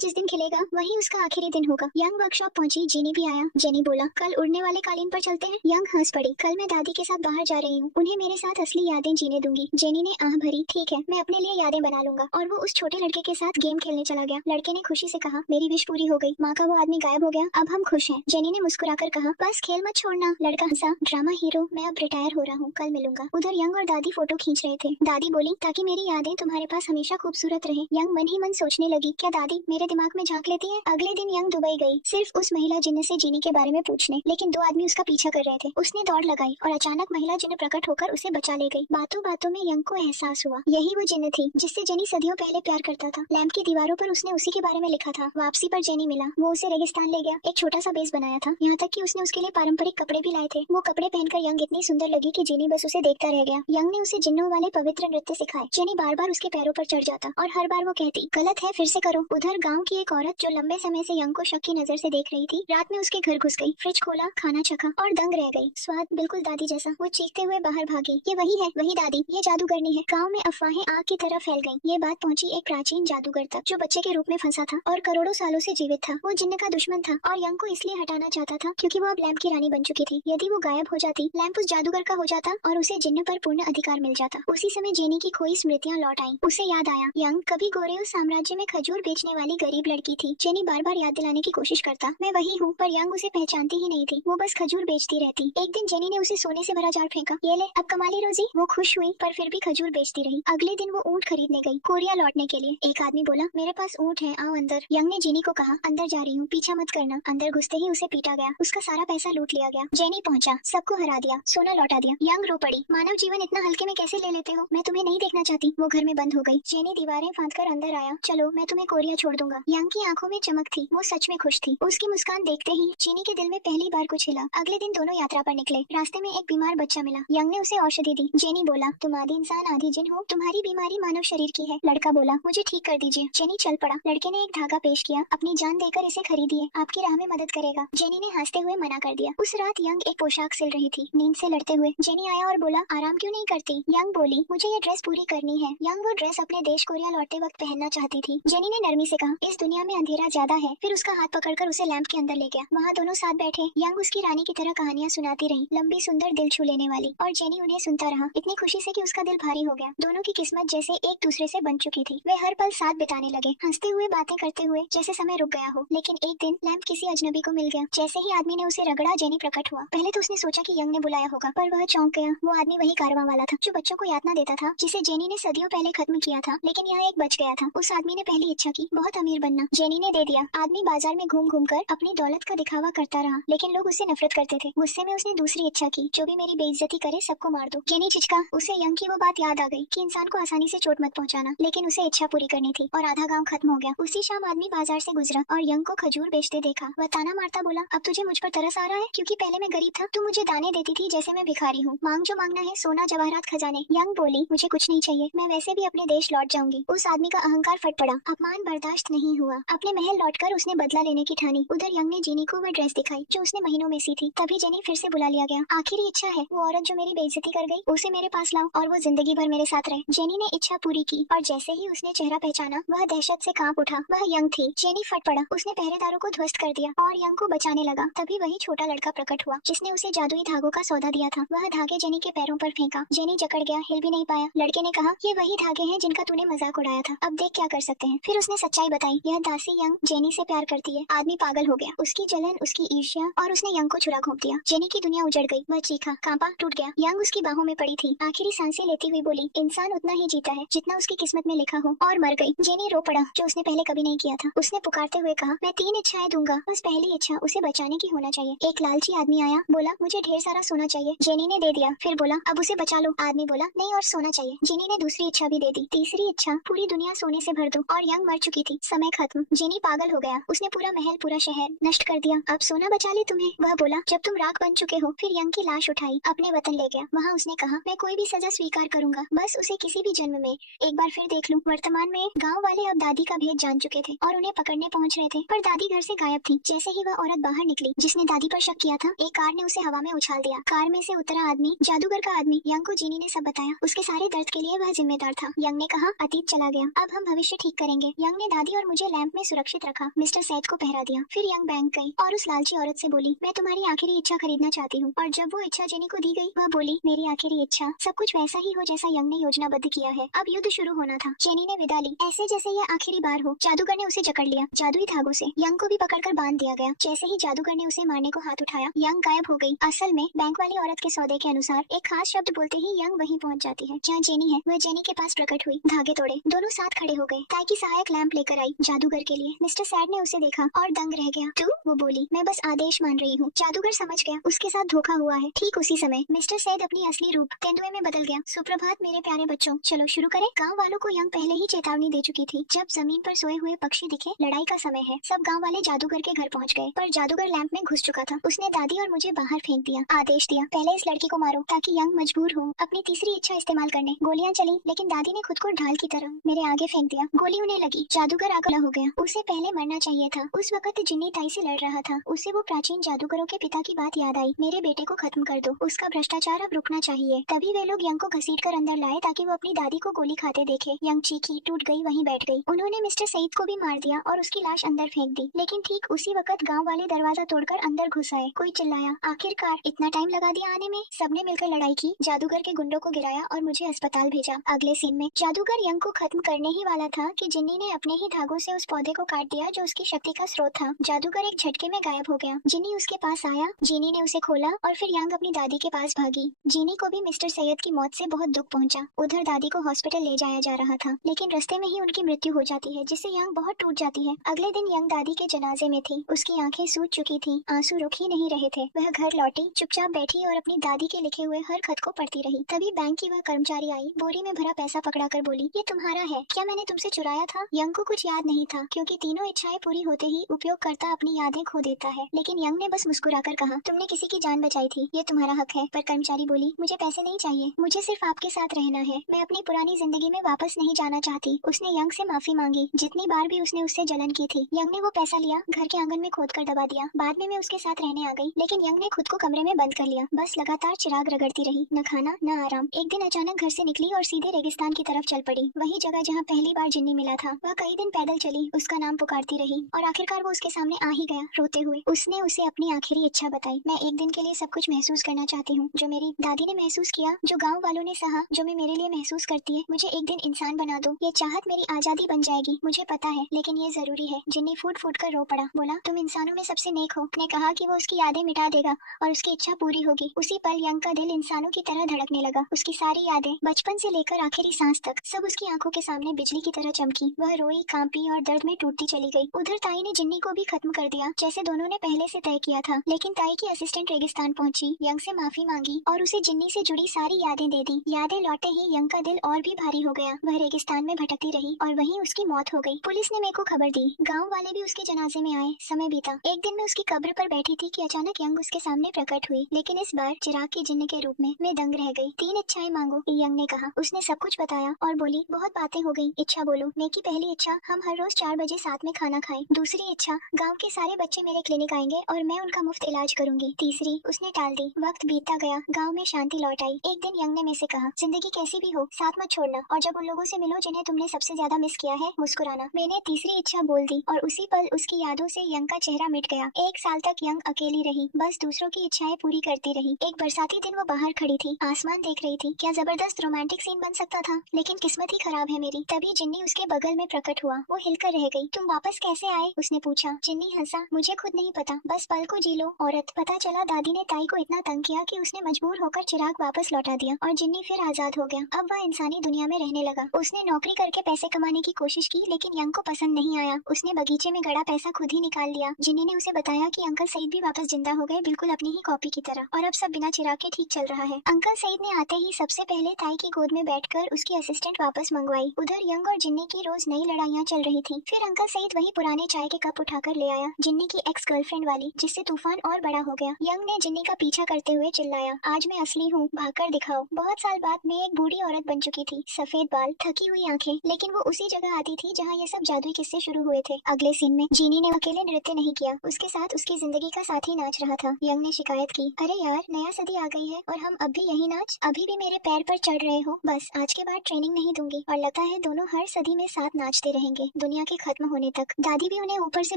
जिस दिन खिलेगा वही उसका आखिरी दिन होगा। यंग वर्कशॉप पहुंची, जेनी भी आया। जेनी बोला, कल उड़ने वाले कालीन पर चलते हैं। यंग हंस पड़ी, कल मैं दादी के साथ बाहर जा रही हूँ, उन्हें मेरे साथ असली यादें जीने दूंगी। जेनी ने आह भरी, ठीक है, मैं अपने लिए यादें बना लूंगा। और वो उस छोटे लड़के के साथ गेम खेलने चला गया। लड़के ने खुशी से कहा, मेरी विश पूरी हो गई, माँ का वो आदमी गायब हो गया, अब हम खुश हैं। जेनी ने मुस्कुराकर कहा, बस खेल मत छोड़ना। लड़का हंसा, ड्रामा हीरो, मैं अब रिटायर हो रहा हूँ, कल मिलूंगा। उधर यंग और दादी फोटो खींच रहे थे। दादी बोली, ताकि मेरी यादें तुम्हारे पास हमेशा खूबसूरत रहे। यंग मन ही मन सोचने लगी, क्या दादी मेरे दिमाग में झांक लेती है। अगले दिन यंग दुबई गई, सिर्फ उस महिला जिन्न से जीनी के बारे में पूछने, लेकिन दो आदमी उसका पीछा कर रहे थे। उसने दौड़ लगाई और अचानक महिला जिन्न प्रकट होकर उसे बचा ले गई। बातों बातों में यंग को एहसास हुआ, यही वो जिन्न थी जिससे जेनी सदियों पहले प्यार करता था। लैंप की दीवारों पर उसने उसी के बारे में लिखा था। वापसी पर जेनी मिला, वो उसे रेगिस्तान ले गया, एक छोटा सा बेस बनाया था, यहाँ तक कि उसने उसके लिए पारंपरिक कपड़े भी लाए थे। वो कपड़े पहनकर यंग इतनी सुंदर लगी कि जेनी बस उसे देखता रह गया। यंग ने उसे जिन्नों वाले पवित्र नृत्य सिखाए। जेनी बार बार उसके पैरों पर चढ़ जाता और हर बार वो कहती, गलत है, फिर से करो। उधर गाँव की एक औरत जो लंबे समय से यंग को शक की नजर से देख रही थी, रात में उसके घर घुस गई, फ्रिज खोला, खाना चखा और दंग रह गई। स्वाद बिल्कुल दादी जैसा। वो चीखते हुए बाहर भागी, ये वही है, वही दादी, ये जादूगरनी है। गाँव में अफवाहें आग की तरह फैल गयी। ये बात पहुंची एक प्राचीन जादूगर तक, जो बच्चे के रूप में फंसा था और करोड़ों सालों से जीवित था। वो जिन्न का दुश्मन था और यंग को इसलिए हटाना चाहता था क्योंकि वो अब लैंप की रानी बन चुकी थी। यदि वो गायब हो जाती, लैंप उस जादूगर का हो जाता और उसे जिन्न पर पूर्ण अधिकार मिल जाता। उसी समय जेनी की खोई स्मृतियां लौट आईं। उसे याद आया, यंग कभी गोरेओ साम्राज्य में खजूर बेचने वाली गरीब लड़की थी। जेनी बार बार याद दिलाने की कोशिश करता, मैं वही हूँ, पर यंग उसे पहचानती ही नहीं थी। वो बस खजूर बेचती रहती। एक दिन जेनी ने उसे सोने से भरा जार फेंका, ये ले, अब कमाली रोजी। वो खुश हुई पर फिर भी खजूर बेचती रही। अगले दिन वो ऊँट खरीदने गई, कोरिया लौटने के लिए। एक आदमी बोला, मेरे पास ऊँट है, आओ अंदर। यंग ने जेनी को कहा, अंदर जा रही हूँ, पीछा मत करना। अंदर घुसते ही उसे पीटा गया, उसका सारा पैसा लूट लिया गया। जेनी पहुंचा, सबको हरा दिया, सोना लौटा दिया। यंग रो पड़ी, मानव जीवन इतना हल्के में कैसे ले लेते हो, मैं तुम्हें नहीं देखना चाहती। वो घर में बंद हो गई। जेनी दीवारें फांदकर अंदर आया, चलो मैं तुम्हें कोरिया छोड़ दूंगा। यंग की आंखों में चमक थी, वो सच में खुश थी। उसकी मुस्कान देखते ही जेनी के दिल में पहली बार कुछ हिला। अगले दिन दोनों यात्रा पर निकले। रास्ते में एक बीमार बच्चा मिला। यंग ने उसे औषधि दी। जेनी बोला, तुम आधी इंसान आधी जिन हो, तुम्हारी बीमारी मानव शरीर की है। लड़का बोला, मुझे ठीक कर दीजिए। जेनी चल पड़ा। लड़के ने एक धागा पेश किया, अपनी जान देकर इसे खरीदिए, आपकी राह में मदद करेगा। जेनी ने हंसते हुए मना कर दिया। उस रात यंग एक पोशाक सिल रही थी, नींद से लड़ते हुए। जेनी आया और बोला, आराम क्यों नहीं करती। यंग बोली, मुझे ये ड्रेस पूरी करनी है। यंग वो ड्रेस अपने देश कोरिया लौटते वक्त पहनना चाहती थी। जेनी ने नरमी से कहा, इस दुनिया में अंधेरा ज्यादा है। फिर उसका हाथ पकड़कर उसे लैंप के अंदर ले गया। वहाँ दोनों साथ बैठे। यंग उसकी रानी की तरह कहानियां सुनाती रही, लंबी सुंदर दिल छू लेने वाली, और जेनी उन्हें सुनता रहा, इतनी खुशी से कि उसका दिल भारी हो गया। दोनों की किस्मत जैसे एक दूसरे से बन चुकी थी। वे हर पल साथ बिताने लगे, हंसते हुए, बातें करते हुए, जैसे समय रुक गया हो। लेकिन एक दिन लैंप किसी अजनबी को मिल गया। जैसे ही आदमी ने उसे रगड़ा, जेनी प्रकट हुआ। पहले तो उसने सोचा कि यंग ने बुलाया होगा, पर वह चौंक गया। वो आदमी वही कारवां वाला था जो बच्चों को यातना देता था, जिसे जेनी ने सदियों पहले खत्म किया था। लेकिन यहाँ एक बच गया था। उस आदमी ने पहली इच्छा की, बहुत अमीर बनना। जेनी ने दे दिया। आदमी बाजार में घूम घूम कर अपनी दौलत का दिखावा करता रहा, लेकिन लोग उससे नफरत करते थे। गुस्से में उसने दूसरी इच्छा की, जो भी मेरी बेइज्जती करे सबको मार दो। जेनी झिझका। उसे यंग की वो बात याद आ गई कि इंसान को आसानी से चोट मत पहुंचाना, लेकिन उसे इच्छा पूरी करनी थी, और आधा गाँव खत्म हो गया। उसी शाम आदमी बाजार से गुजरा और यंग को खजूर बेचते देखा। वह ताना मारता बोला, अब तुझे मुझ पर तरस आ रहा है, क्योंकि पहले मैं गरीब था, तू मुझे दाने देती थी जैसे मैं भिखारी हूँ। मांग जो मांगना है, सोना जवाहरात खजाने। यंग बोली, मुझे कुछ नहीं चाहिए, मैं वैसे भी अपने देश लौट जाऊंगी। उस आदमी का अहंकार फट पड़ा। अपमान बर्दाश्त नहीं हुआ। अपने महल लौटकर उसने बदला लेने की ठानी। उधर यंग ने जेनी को वह ड्रेस दिखाई जो उसने महीनों में सी थी। तभी जेनी फिर से बुला लिया गया। आखिरी इच्छा है, वो औरत जो मेरी बेइज्जती कर गई, उसे मेरे पास लाओ और वो जिंदगी भर मेरे साथ रहे। जेनी ने इच्छा पूरी की, और जैसे ही उसने चेहरा पहचाना, वह दहशत से कांप उठा। वह यंग थी। जेनी फट पड़ा। उसने पहरेदारों को ध्वस्त कर दिया और यंग को बचाने लगा। तभी वही छोटा लड़का प्रकट हुआ जिसने उसे जादुई धागों का सौदा दिया था। वह धागे जेनी के पैरों पर फेंका। जेनी जकड़ गया, हिल भी नहीं पाया। लड़के ने कहा, ये वही धागे हैं जिनका तूने मजाक उड़ाया था, अब देख क्या कर सकते हैं। फिर उसने सच्चाई बताई, यह दासी यंग जेनी से प्यार करती है। आदमी पागल हो गया। उसकी जलन, उसकी ईर्ष्या, और उसने यंग को छुरा घोंप दिया। जेनी की दुनिया उजड़ गई। वह चीखा, कांपा, टूट गया। यंग उसकी बाहों में पड़ी थी। आखिरी सांसें लेती हुई बोली, इंसान उतना ही जीता है जितना उसकी किस्मत में लिखा हो, और मर गई। जेनी रो पड़ा, जो उसने पहले कभी नहीं किया था। उसने पुकारते हुए कहा, मैं 3 इच्छाएं दूंगा, बस पहली इच्छा उसे बचाने की होना चाहिए। एक लालची आदमी आया, बोला, मुझे ढेर सारा सोना चाहिए। जेनी ने दे दिया। फिर बोला, अब उसे बचा लो। आदमी बोला, नहीं, और सोना चाहिए। जेनी ने दूसरी इच्छा भी दे दी। तीसरी इच्छा, पूरी दुनिया सोने से भर दो। और यंग मर चुकी थी। समय खत्म। जेनी पागल हो गया। उसने पूरा महल, पूरा शहर नष्ट कर दिया। अब सोना बचा ले तुम्हें। वह बोला, जब तुम राख बन चुके हो। फिर यंग की लाश उठाई, अपने वतन ले गया। वहाँ उसने कहा, मैं कोई भी सजा स्वीकार करूंगा, बस उसे किसी भी जन्म में एक बार फिर देख लूं। वर्तमान में गांव वाले अब दादी का भेद जान चुके थे और उन्हें पकड़ने पहुंच रहे थे, पर दादी घर से गायब थी। जैसे ही वह औरत बाहर निकली जिसने दादी पर शक किया था, एक कार ने उसे हवा में उछाल दिया। कार में से उतरा आदमी, जादूगर का आदमी, यंग को जीनी ने सब बताया। उसके सारे दर्द के लिए वह जिम्मेदार था। यंग ने कहा अतीत चला गया, अब हम भविष्य ठीक करेंगे। यंग ने दादी और मुझे लैंप में सुरक्षित रखा, मिस्टर सैद को पहरा दिया। फिर यंग बैंक गई और उस लालची औरत से बोली, मैं तुम्हारी आखिरी इच्छा खरीदना चाहती हूँ। और जब वो इच्छा जेनी को दी गई, वह बोली, मेरी आखिरी इच्छा सब कुछ वैसा ही हो जैसा यंग ने योजनाबद्ध किया है। अब युद्ध शुरू होना था। जेनी ने विदा ली, ऐसे जैसे यह आखिरी बार हो। जादूगर ने उसे जकड़ लिया जादुई धागों से। यंग को भी पकड़कर बांध दिया गया। जैसे ही जादूगर ने उसे मारने को हाथ उठाया, यंग गायब हो गई। असल में बैंक वाली औरत के सौदे के अनुसार एक खास शब्द बोलते ही यंग वहीं पहुंच जाती है जहाँ जेनी है। वह जेनी के पास प्रकट हुई, धागे तोड़े, दोनों साथ खड़े हो गए। ताई की सहायक लैंप लेकर आई जादूगर के लिए। मिस्टर सैड ने उसे देखा और दंग रह गया। तू? वो बोली, मैं बस आदेश मान रही हूँ। जादूगर समझ गया उसके साथ धोखा हुआ है। ठीक उसी समय मिस्टर सैद अपनी असली रूप तेंदुए में बदल गया। सुप्रभात मेरे प्यारे बच्चों, चलो शुरू करें। गाँव वालों को यंग पहले ही चेतावनी दे चुकी थी। जब जमीन पर सोए हुए पक्षी दिखे, लड़ाई का समय है। सब गाँव वाले जादूगर के घर पहुँच गए, पर जादूगर लैंप में घुस चुका था। उसने दादी और मुझे बाहर फेंक दिया। आदेश दिया, पहले इस लड़की को मारो ताकि यंग मजबूर हो अपनी तीसरी इच्छा इस्तेमाल करने। गोलियां चली, लेकिन दादी ने खुद को ढाल की तरह मेरे आगे फेंक दिया। गोली उन्हें लगी। जादूगर आगला हो गया। उसे पहले मरना चाहिए था। उस वक्त जिन्नी ताई से लड़ रहा था। उसे वो प्राचीन जादूगरों के पिता की बात याद आई, मेरे बेटे को खत्म कर दो, उसका भ्रष्टाचार अब रुकना चाहिए। तभी वे लोग यंग को घसीट कर अंदर लाए ताकि वो अपनी दादी को गोली खाते देखे। यंग चीखी, टूट गई, वहीं बैठ गई। उन्होंने मिस्टर सईद को भी मार दिया और उसकी लाश अंदर फेंक दी। लेकिन ठीक उसी वक्त गाँव वाले दरवाजा तोड़कर अंदर घुस आए। कोई चिल्लाया, आखिरकार इतना टाइम लगा दिया आने में। सबने मिलकर लड़ाई की, जादूगर के गुंडों को गिराया और मुझे अस्पताल भेजा। अगले सीन में जादूगर यंग को खत्म करने ही वाला था कि जिन्नी ने अपने ही धागों से उस पौधे को काट दिया जो उसकी शक्ति का स्रोत था। जादूगर एक झटके में गायब हो गया। जिन्नी उसके पास आया, जीनी ने उसे खोला और फिर यंग अपनी दादी के पास भागी। जीनी को भी मिस्टर सैयद की मौत से बहुत दुख पहुंचा। उधर दादी को हॉस्पिटल ले जाया जा रहा था, लेकिन रास्ते में ही उनकी मृत्यु हो जाती है, जिससे यंग बहुत टूट जाती है। अगले दिन यंग दादी के जनाजे में थी। उसकी आंखें सूज चुकी थी, आंसू रुक ही नहीं रहे थे। वह घर लौटी, चुपचाप बैठी और अपनी दादी के लिखे हुए हर खत को पढ़ती रही। तभी बैंक की वह कर्मचारी आई, बोरी में भरा पैसा पकड़ाकर बोली, ये तुम्हारा है, क्या मैंने तुमसे चुराया था? यंग को कुछ याद नहीं था, क्योंकि तीनों इच्छाएं पूरी होते ही उपयोगकर्ता अपनी यादें खो देता है। लेकिन यंग ने बस मुस्कुराकर कहा, तुमने किसी की जान बचाई थी, ये तुम्हारा हक है। पर कर्मचारी बोली, मुझे पैसे नहीं चाहिए, मुझे सिर्फ आपके साथ रहना है। मैं अपनी पुरानी जिंदगी में वापस नहीं जाना चाहती। उसने यंग से माफी मांगी, जितनी बार भी उसने उससे जलन की थी। यंग ने वो पैसा लिया, घर के आंगन में खोद कर दबा दिया। बाद में मैं उसके साथ रहने आ गई, लेकिन यंग ने खुद को कमरे में बंद कर लिया। बस लगातार चिराग रगड़ती रही, न खाना न आराम। एक दिन अचानक घर से निकली और सीधे रेगिस्तान की तरफ चल पड़ी, वही जगह जहाँ पहली बार जिन्नी मिला था। वह कई दिन पैदल चली, उसका नाम पुकारती रही और आखिरकार वो उसके सामने आ ही गया, रोते हुए। उसने उसे अपनी आखिरी इच्छा बताई, मैं एक दिन के लिए सब कुछ महसूस करना चाहती हूँ जो मेरी दादी ने महसूस किया, जो गाँव वालों ने सहा, जो मैं मेरे लिए महसूस करती है। मुझे एक दिन इंसान बना दो, ये चाहत मेरी आजादी बन जाएगी, मुझे पता है, लेकिन ये जरूरी है। जिन्नी फूट फूट कर रो पड़ा, बोला, तुम इंसानों में सबसे नेक हो। ने कहा कि वो उसकी यादें मिटा देगा और उसकी इच्छा पूरी होगी। उसी पल यंग का दिल इंसानों की तरह धड़कने लगा। उसकी सारी यादें, बचपन से लेकर आखिरी सांस तक, सब उसकी आंखों के सामने बिजली की तरह चमकी। वह रोई, कांपी और दर्द में टूटती चली गई। उधर ताई ने जिन्नी को भी खत्म कर दिया, जैसे दोनों ने पहले से तय किया था। लेकिन ताई की असिस्टेंट रेगिस्तान पहुंची, यंग से माफी मांगी और उसे जिन्नी से जुड़ी सारी यादें दे दी। यादें लौटे ही यंग का दिल और भी भारी हो गया। वह रेगिस्तान में भटकती रही और वहीं उसकी मौत हो गई। पुलिस ने मेरे को खबर दी, गाँव वाले भी उसके जनाजे में आए। समय बीता। एक दिन मैं उसकी कब्र पर बैठी थी कि अचानक यंग उसके सामने प्रकट हुई, लेकिन इस बार चिराग की जिन्न के रूप में। मैं दंग रह गई। 3 इच्छाएं मांगो, यंग ने कहा। उसने सब कुछ बताया और बोली, बहुत बातें हो गई, इच्छा बोलो। मैं की पहली इच्छा, हम हर रोज 4 बजे साथ में खाना खाएं। दूसरी इच्छा, गांव के सारे बच्चे मेरे क्लिनिक आएंगे और मैं उनका मुफ्त इलाज करूंगी। तीसरी उसने टाल दी। वक्त बीतता गया, गाँव में शांति लौट आई। एक दिन यंग ने मेरे से कहा, जिंदगी कैसी भी हो, साथ मत छोड़ना, और जब उन लोगों से मिलो जिन्हें तुमने सबसे ज्यादा मिस किया है, मुस्कुराना। मैंने तीसरी इच्छा बोल दी और उसी पल उसकी यादों से यंग का चेहरा मिट गया। 1 साल तक यंग अकेली रही, बस दूसरों की इच्छाएं पूरी करती रही। एक बरसाती दिन वो बाहर खड़ी थी, आसमान देख रही थी। क्या जबरदस्त रोमांटिक सीन बन सकता था, लेकिन किस्मत ही खराब है मेरी। तभी जिन्नी उसके बगल में प्रकट हुआ। वो हिलकर रह गई। तुम वापस कैसे आए? उसने पूछा। जिन्नी हंसा, मुझे खुद नहीं पता, बस पल को जी लो। औरत, पता चला दादी ने ताई को इतना तंग किया कि उसने मजबूर होकर चिराग वापस लौटा दिया और जिन्नी फिर आजाद हो गया। अब वह इंसानी दुनिया में रहने लगा। उसने नौकरी करके पैसे कमाने की कोशिश की, लेकिन यंग को पसंद नहीं आया। उसने बगीचे में गड़ा पैसा खुद ही निकाल लिया। जिन्नी ने उसे बताया कि अंकल सईद भी वापस जिंदा हो गए, बिल्कुल अपनी ही कॉपी की तरह, और अब सब बिना चिराग के ठीक चल रहा है। अंकल सईद ने आते ही सबसे पहले ताई की गोद में बैठकर उसकी असिस्टेंट वापस मंगवाई। उधर यंग और जिन्नी की रोज नई लड़ाइयाँ चल रही थी। फिर अंकल सईद वही पुराने चाय के कप उठाकर ले आया, जिन्नी की एक्स गर्लफ्रेंड वाली, जिससे तूफान और बड़ा हो गया। यंग ने जिन्नी का पीछा करते हुए चिल्लाया, आज मैं असली हूँ, भागकर दिखाओ। बहुत साल बाद मैं एक बूढ़ी औरत बन चुकी थी, सफेद बाल, थकी हुई आंखें, लेकिन वो उसी जगह आती थी जहाँ ये सब जादुई किस्से शुरू हुए थे। अगले सीन में जीनी ने अकेले नृत्य नहीं किया, उसके साथ उसकी जिंदगी का साथी नाच रहा था। यंग ने शिकायत की, अरे यार, नया सदी आ गई है और हम अब भी यही यही नाच, अभी भी मेरे पैर पर चढ़ रहे हो। बस आज के बाद ट्रेनिंग नहीं दूंगी और लगता है दोनों हर सदी में साथ नाचते रहेंगे दुनिया के खत्म होने तक। दादी भी उन्हें ऊपर से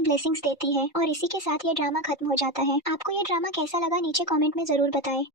ब्लेसिंग्स देती है और इसी के साथ ये ड्रामा खत्म हो जाता है। आपको ये ड्रामा कैसा लगा नीचे कमेंट में जरूर बताएं।